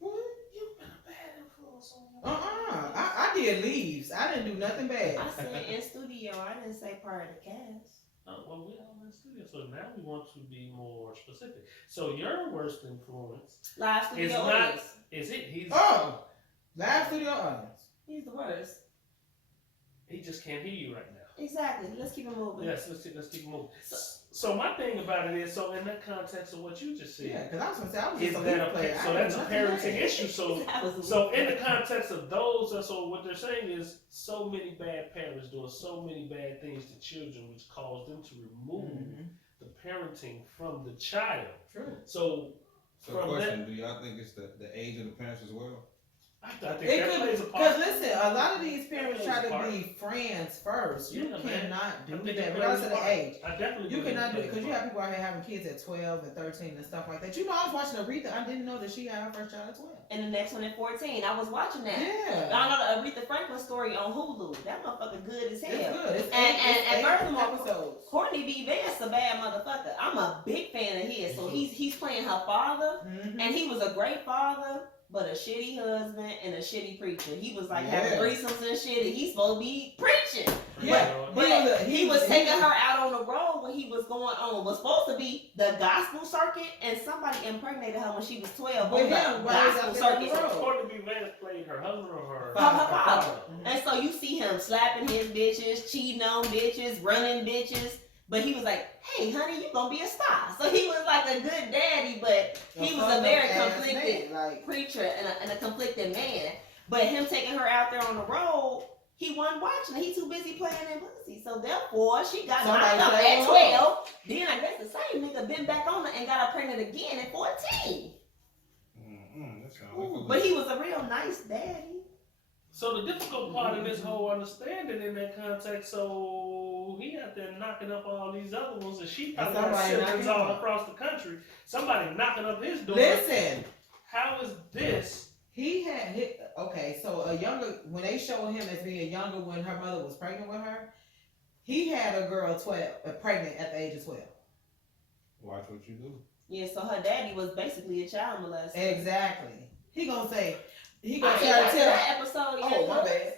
you've been a bad influence on you. I did leaves. I didn't do nothing bad. I said in studio. I didn't say part of the cast. Well, we all in the studio, so now we want to be more specific. So your worst influence Live studio It's not- audience. is it? Live studio audience. He's the worst. He just can't hear you right now. Exactly. Let's keep it moving. Yes, let's keep moving. So my thing about it is, so in that context of what you just Yeah, said, because I was gonna say I was is just a that lead player. so that's a parenting issue. That was So in the context of those, so what they're saying is so many bad parents doing so many bad things to children, which cause them to remove the parenting from the child. True. So So from question, do y'all think it's the age of the parents as well? I think It that could plays a because part. listen, a lot of these parents That try plays a to part. be friends first. You Yeah, man. cannot I do think that it regardless plays of a the part. age. I definitely You believe cannot do it plays a because you part. have people out here having kids at 12 and 13 and stuff like that. You know, I was watching Aretha. I didn't know that she had her first child at 12. And the next one at 14. I was watching that. Yeah. Y'all know the Aretha Franklin story on Hulu. That motherfucker good as hell. It's good. It's And eight furthermore, episodes. Courtney B. Vance a bad motherfucker. I'm a big fan of his. So he's playing her father, Mhm. and he was a great father, but a shitty husband and a shitty preacher. He was like having Yeah. threesomes and shit, and he's supposed to be preaching. Yeah. But he was taking was- her out on the road when he was going on. Was supposed to be the gospel circuit, and somebody impregnated her when she was 12 With on the him, while he was gospel out there on the circuit. road. So Courtney B. Vance played her husband or her Her father. Mhm. And so you see him slapping his bitches, cheating on bitches, running bitches. But he was like, hey, honey, you gonna be a star. So he was like a good daddy, but he was a very fucked-up ass conflicted man, like, preacher and a conflicted man. But him taking her out there on the road, he wasn't watching it. He too busy playing in pussy. So therefore, she got Somebody knocked up played at on 12. Then I guess the same nigga been back on her and got her pregnant again at 14. That sounds like a But he was a real nice daddy. So the difficult part of this whole understanding in that context, so he out there knocking up all these other ones, and she probably got somebody siblings knocking all up. across the country. Somebody knocking up his door. listen. How is this? He had hit. Okay, so when they showed him as being younger when her mother was pregnant with her, he had a girl pregnant at the age of 12. Watch what you do. Yeah, so her daddy was basically a child molester. Exactly. He gonna say. He I gonna didn't try to watch tell. that episode yet. Oh my bad.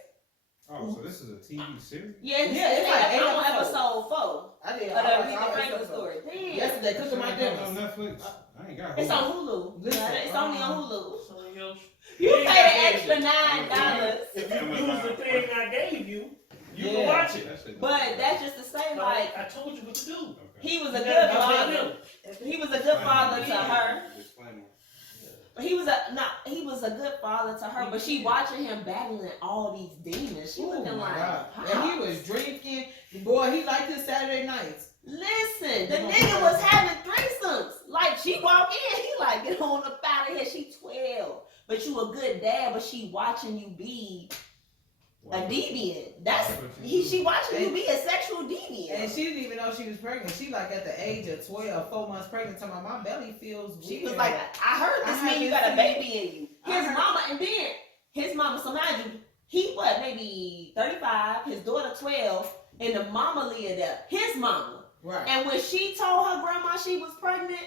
Oh, so this is a TV series? Yeah, it's like eight I'm on episodes. episode 4 I did. of I the watched Aretha all Franklin episodes. story. Damn. Yesterday, cooking my That dinner. on Netflix? I ain't got It's Hulu. on Hulu. Listen, Yeah, it's only on Hulu. So, yo, You ain't pay got the extra that. $9. If you use the thing I gave you, you can Yeah. watch it. That shit But that's just to say, like, I told you what to do. Okay. he was a You good gotta father. do it. He was a good father to her. Disclaimer. He was a good father to her, but she watching him battling all these demons. She Oh looking my like, God. "Pops." And he was drinking. Boy, he liked his Saturday nights. Listen, the nigga was having threesomes. Like, she walked in, he like, get on up out of here. She 12, but you a good dad, but she watching you be a deviant. That's she watching you be a sexual deviant. And she didn't even know she was pregnant. She like at the age of 12, 4 months pregnant, talking about my belly feels weird. She was like, I heard this I mean you haven't got a seen- baby in you. I His heard- mama, and then his mama, so mind you, he what, maybe 35, his daughter 12, and the mama lived there. His mama. Right. And when she told her grandma she was pregnant,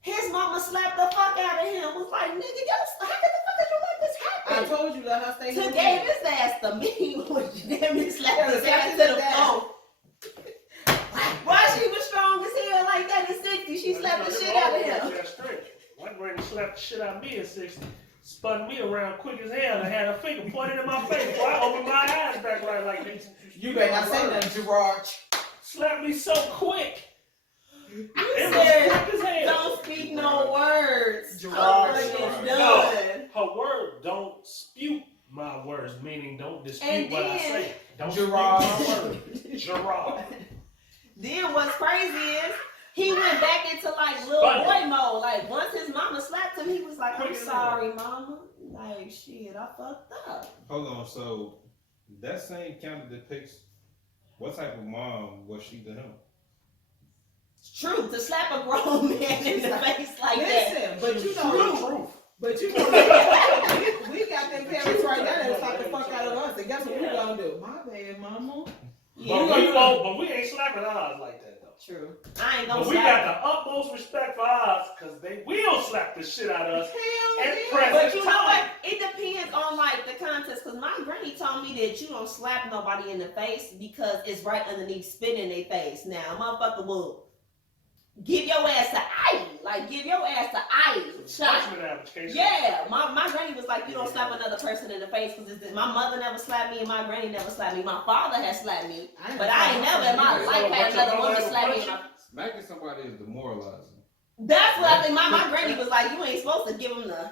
his mama slapped the fuck out of him. Was like, nigga, how the fuck did you let this I happen? told you let her stay To home. gave his ass the mean one. Damn it, slapped his Yeah, ass to slapped the his ass. floor. Why she was strong as hell like that in 60? She slapped the shit out of him. My granny slapped the shit out of me at 60. Spun me around quick as hell and had her finger pointed in my face before I opened my eyes back right like this. You better not say nothing, Gerard. Slapped me so quick. You It said, was quick as hell. don't speak no words. Gerard, It's Gerard. done. Her word don't dispute my words, meaning don't dispute And what I then- say. Don't Gerard. dispute my word. Gerard. Then what's crazy is he went back into like little boy mode. Like once his mama slapped him, he was like, "I'm sorry, mama." Like shit, I fucked up. Hold on, so that same counter depicts what type of mom was she to him? It's true to slap a grown man in the face like that. Listen, but you know, Truth. but you know, we got them parents right now that slap the fuck out of us. And guess what we gonna do? My bad, mama. But we ain't slapping ours like that though. True. I ain't gonna But we slap. got the utmost respect for ours because they will slap the shit out of us. Hell At yeah. present But you know time. what? It depends on like the context. Cause my granny told me that you don't slap nobody in the face because it's right underneath spit in their face. Now, motherfucker will give your ass the eye. Like give your ass the eye shot. Punishment application. Yeah, my granny was like, you don't slap another person in the face because my mother never slapped me and my granny never slapped me. My father has slapped me, but I ain't never in my life had another woman slap me. Smacking somebody is demoralizing. That's what I think. My granny was like, you ain't supposed to give him the.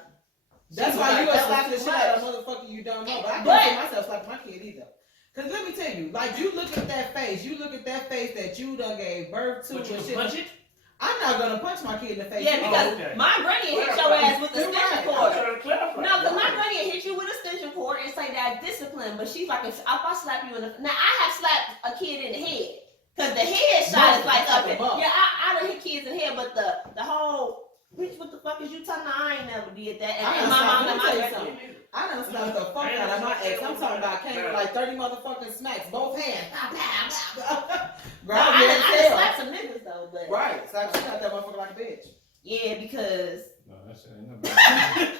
That's why you gonna slap the shit out of a motherfucker you don't know. But I can't see myself slapping my kid either. Cause let me tell you, like you look at that face that you done gave birth to But you and can shit. punch it? I'm not gonna punch my kid in the face. Yeah, because okay. my granny hit your ass with the You're extension right. cord. I'm trying to clarify. No, because my granny will hit you with a extension cord and say that's discipline. But she's like, if I slap you in the now, I have slapped a kid in the head because the head shot is like up here. Yeah, I done hit kids in the head, but the whole bitch, what the fuck is you talking about? I ain't never did that. And my mom and my something. I done slapped the fuck out of my ex. I'm talking about came with like 30 motherfucking smacks, both hands. Girl, I I'm done dead as hell. slapped some niggas though, but Right, so I shot that motherfucker like a bitch. yeah, because No, that shit ain't nothing.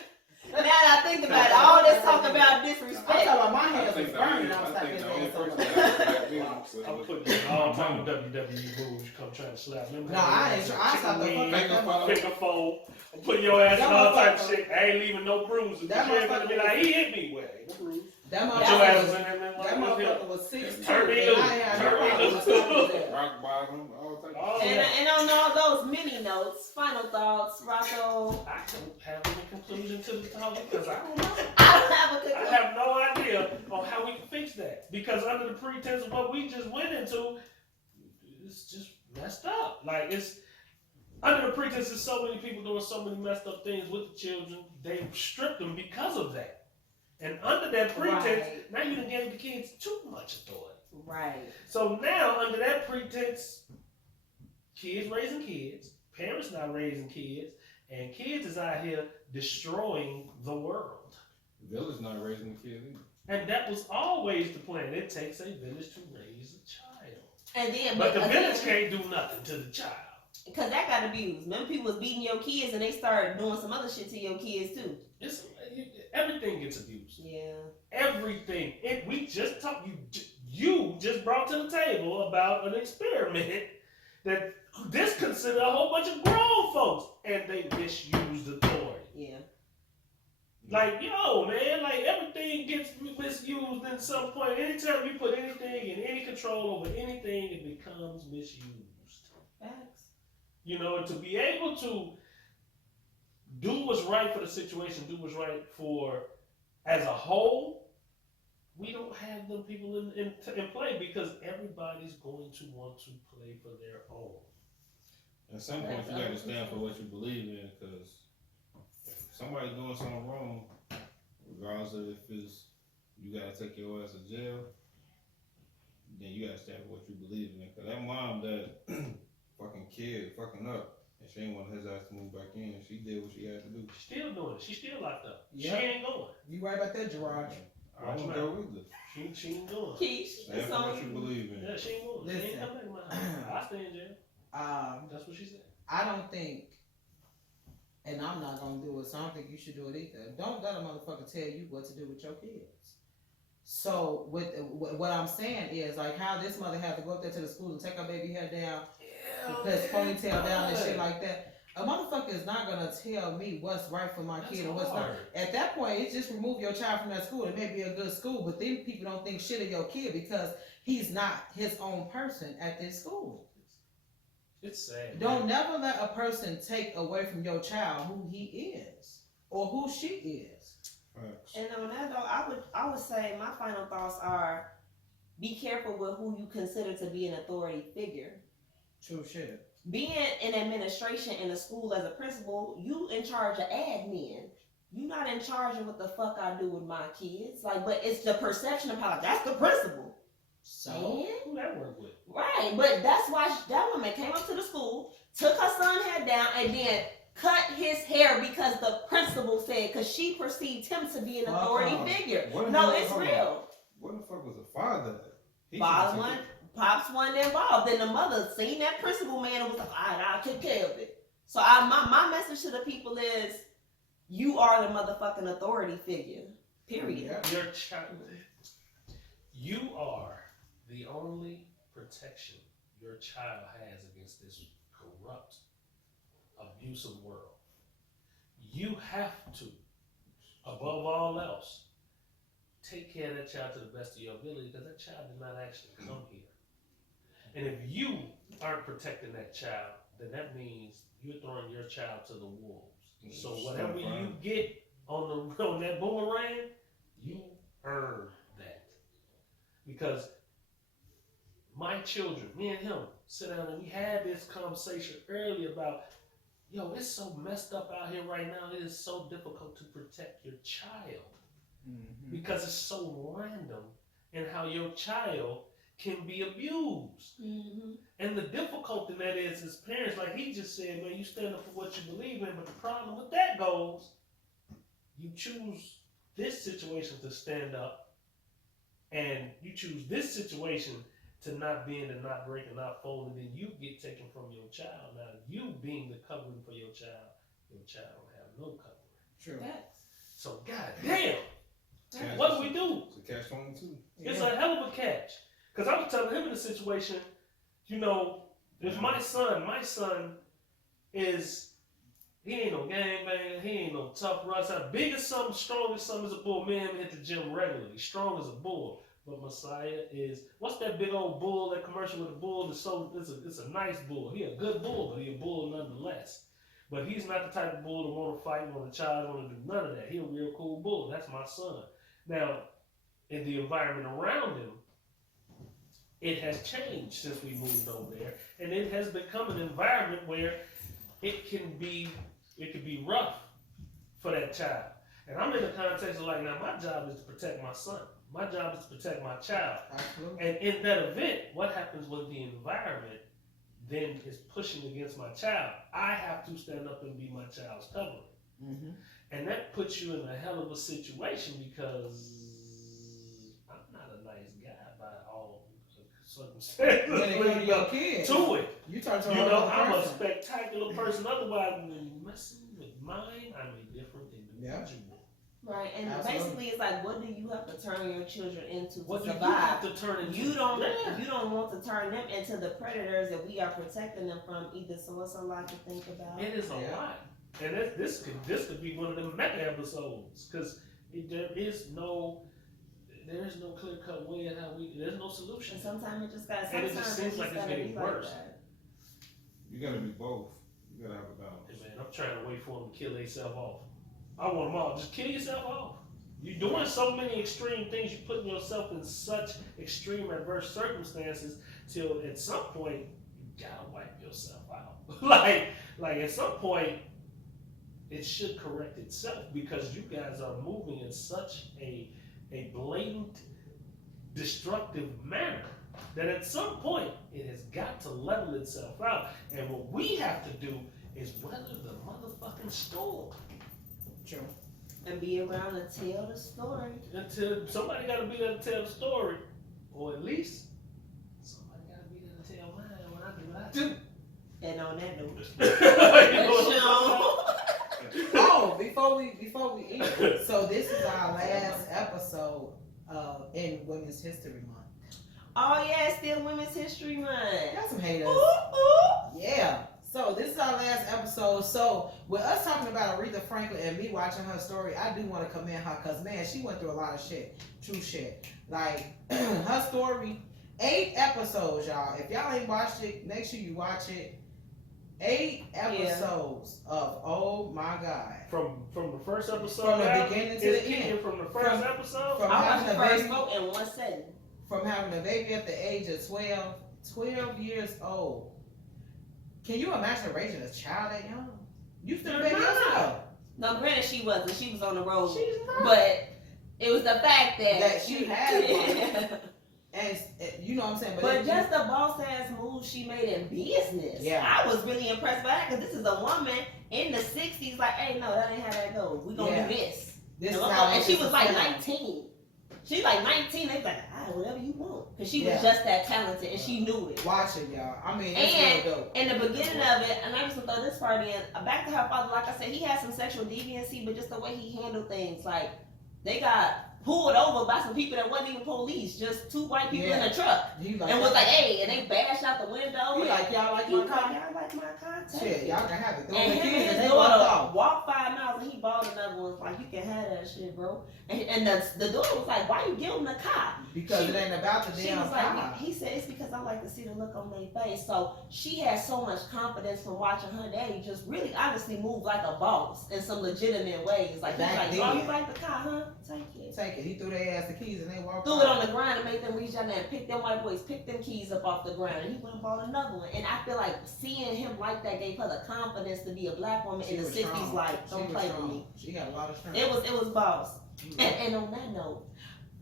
now that I think about it, all this talk about I'm disrespect. talking about my I hands was think the burning. only, I was I slapping think his the only ass on person the that slapped me I'm was putting in all time WWE moves. You come trying to slap me. No, I ain't. I slapped the fuck Finger out of follow. Finger fold. I'm putting your ass in That all type of motherfucker- shit. I ain't leaving no bruises. That That motherfucker be motherfucker like, he hit me. Well, ain't no bruise. that Put your ass motherfucker. in there, man. That Like, motherfucker was 6'2". Turn me and loose. I ain't had no Turn me problem loose. slapping his ass. Rock bottom, all type Oh, of shit. And on all those mini notes, final thoughts, Rocco. I don't have any conclusion to the topic because I don't know. I don't have a good I have no idea on how we can fix that. Because under the pretense of what we just went into, it's just messed up. Like it's under the pretense of so many people doing so many messed up things with the children, they stripped them because of that. And under that pretense, Right. now you done gave the kids too much authority. Right. So now, under that pretense, kids raising kids, parents not raising kids, and kids is out here destroying the world. The village not raising the kids either. And that was always the plan. It takes a village to raise a child. And then, But the again, village can't do nothing to the child. because that got abused. Remember, people was beating your kids, and they started doing some other shit to your kids too. It's everything gets abused. Yeah. Everything. We just talked. You just brought to the table about an experiment that this considered a whole bunch of grown folks, and they misused authority. Yeah. Like, yo, man, like everything gets misused in some point. Anytime you put anything in any control over anything, it becomes misused. Facts. You know, to be able to do what's right for the situation, do what's right for as a whole, we don't have them people in play because everybody's going to want to play for their own. At some point, you gotta stand for what you believe in, because if somebody's doing something wrong, regardless of if it's you gotta take your ass to jail, then you gotta stand for what you believe in. Cause that mom that fucking kid fucking up, and she didn't want his ass to move back in, and she did what she had to do. She's still doing it. She's still locked up. Yeah. She ain't going. You right about that, Gerard. I don't go either. She ain't going. Keish, Stand it's for on what you believe in. Yeah, she ain't going. She Listen. ain't coming back to my house. I stay in jail. That's what she said. I don't think, and I'm not gonna do it, so I don't think you should do it either. Don't let a motherfucker tell you what to do with your kids. So what I'm saying is like how this mother had to go up there to the school and take her baby hair down, put his ponytail down and shit like that. A motherfucker is not gonna tell me what's right for my kid and what's not. At that point, it's just remove your child from that school. It may be a good school, but then people don't think shit of your kid because he's not his own person at this school. It's sad. Don't never let a person take away from your child who he is or who she is. Facts. And on that though, I would say my final thoughts are: be careful with who you consider to be an authority figure. True shit. Being in administration in a school as a principal, you in charge of admin. You not in charge of what the fuck I do with my kids. Like, but it's the perception of how that's the principal. So And Who that work with? right, but that's why that woman came up to the school, took her son head down, and then cut his hair because the principal said, because she perceived him to be an authority figure. What the No, hell- it's hold on. real. What the fuck was the father? He Father should've one, took pops wasn't involved. Then the mother seen that principal man and was like, all right, I'll take care of it. So my message to the people is, you are the motherfucking authority figure. Period. Yeah. Your child. You are the only protection your child has against this corrupt, abusive world. You have to, above all else, take care of that child to the best of your ability because that child did not actually come here. And if you aren't protecting that child, then that means you're throwing your child to the wolves. So whatever you get on that boomerang, you earn that. Because my children, me and him, sit down and we had this conversation earlier about, yo, it's so messed up out here right now. It is so difficult to protect your child because it's so random and how your child can be abused. Mm-hmm. And the difficulty in that is parents, like he just said, man, you stand up for what you believe in, but the problem with that goes, you choose this situation to stand up, and you choose this situation to not bend and not break and not fold, and then you get taken from your child. Now, you being the covering for your child don't have no covering. True. So, goddamn, Catch what do we do? It's a catch 22. It's a hell of a catch. Because I was telling him in the situation, you know, if my son is, he ain't no gangbanger, he ain't no tough russ. Big as something, strong as something as a bull. Me and him hit the gym regularly, strong as a bull. But Messiah is, what's that big old bull, that commercial with the bull? It's a nice bull. He a good bull, but he a bull nonetheless. But he's not the type of bull to want to fight, want to charge, want to do none of that. He a real cool bull. That's my son. Now, in the environment around him, it has changed since we moved over there, and it has become an environment where it can be rough for that child. And I'm in the context of like, now my job is to protect my son. My job is to protect my child. Absolutely. And in that event, what happens with the environment then is pushing against my child. I have to stand up and be my child's covering. Mm-hmm. And that puts you in a hell of a situation because I'm not a nice guy by all circumstances. When it comes to your kids, To it. you turn to You know, another I'm a person. spectacular person. Otherwise, when you're messing with mine, I'm a different individual. Right, and Absolutely. basically it's like, what do you have to turn your children into What to do you survive? have to turn into? You don't Yeah. you don't want to turn them into the predators that we are protecting them from either. So it's a lot to think about. It is a Yeah. lot. And this could be one of them mega episodes because there is no clear cut way of how there's no solution. And sometimes it just got And it just seems like it's gotta getting be like worse. that. You gotta be both. You gotta have a balance. Hey, man, I'm trying to wait for them to kill themselves off. I want them all. Just kill yourself off. You're doing so many extreme things. You're putting yourself in such extreme adverse circumstances till at some point you gotta wipe yourself out. like at some point it should correct itself because you guys are moving in such a blatant, destructive manner that at some point it has got to level itself out. And what we have to do is weather the motherfucking storm. True. And be around to tell the story. Until somebody got to be there to tell the story, or at least somebody got to be there to tell mine when I do what I do. And on that note, You know what Oh, before we end, so this is our last episode in Women's History Month. oh yeah, it's still Women's History Month. Got some haters. Ooh, ooh. Yeah. So this is our last episode. So with us talking about Aretha Franklin and me watching her story, I do want to commend her because man, she went through a lot of shit. True shit. Like her story, 8 episodes, y'all. If y'all ain't watched it, make sure you watch it. 8 episodes of oh my god. From the first episode, From the out, beginning to it's the kicking end. From the first episode, from I having watched a the first baby, vote in one setting. from having a baby at the age of 12 years old. Can you imagine raising a child that young? You still a baby yourself. No, granted she wasn't. She was on the road. She's not. But it was the fact that That she had one. And you know what I'm saying? But just the boss ass move she made in business. Yeah. I was really impressed by that because this is a woman in the 60s, like, hey, no, that ain't how that goes. We gonna do this. this is And how and she this was is like done. 19. She like 19. They was like, all right, whatever you want. Because she Yeah. was just that talented and she knew it. Watch it, y'all. I mean, it's And real dope. in the beginning of it, and I just throw this part in, back to her father, like I said, he had some sexual deviancy, but just the way he handled things, like, they got pulled over by some people that wasn't even police, just 2 white people in a truck. You like And was like, hey, and they bashed out the window. you and like y'all like he my was car? like, y'all like my car? Take Shit, it. y'all can have it. Throw And the him kids and and his they walked daughter off. walked 5 miles and he bought another one. Like, you can have that shit, bro. And the daughter was like, why you give him the car? Because She- it ain't about the She damn was car. like, he said, it's because I like to see the look on their face. So she had so much confidence from watching her daddy just really honestly move like a boss in some legitimate ways. Like, he's Back like, oh, then. you like the car, huh? Take it. Take it. He threw their ass the keys and they walked Threw off. it on the ground and made them reach down there and pick them white boys, pick them keys up off the ground. And he went and bought another one. And I feel like seeing him like that gave her the confidence to be a black woman She in the was 60s. strong. Like, She don't was play with strong. me. She got a lot of strength. It was boss. And on that note,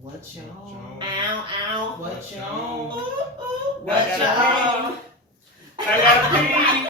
What you on? ow, ow. What you Ooh, on? ooh, I what you gotta on? I gotta pee.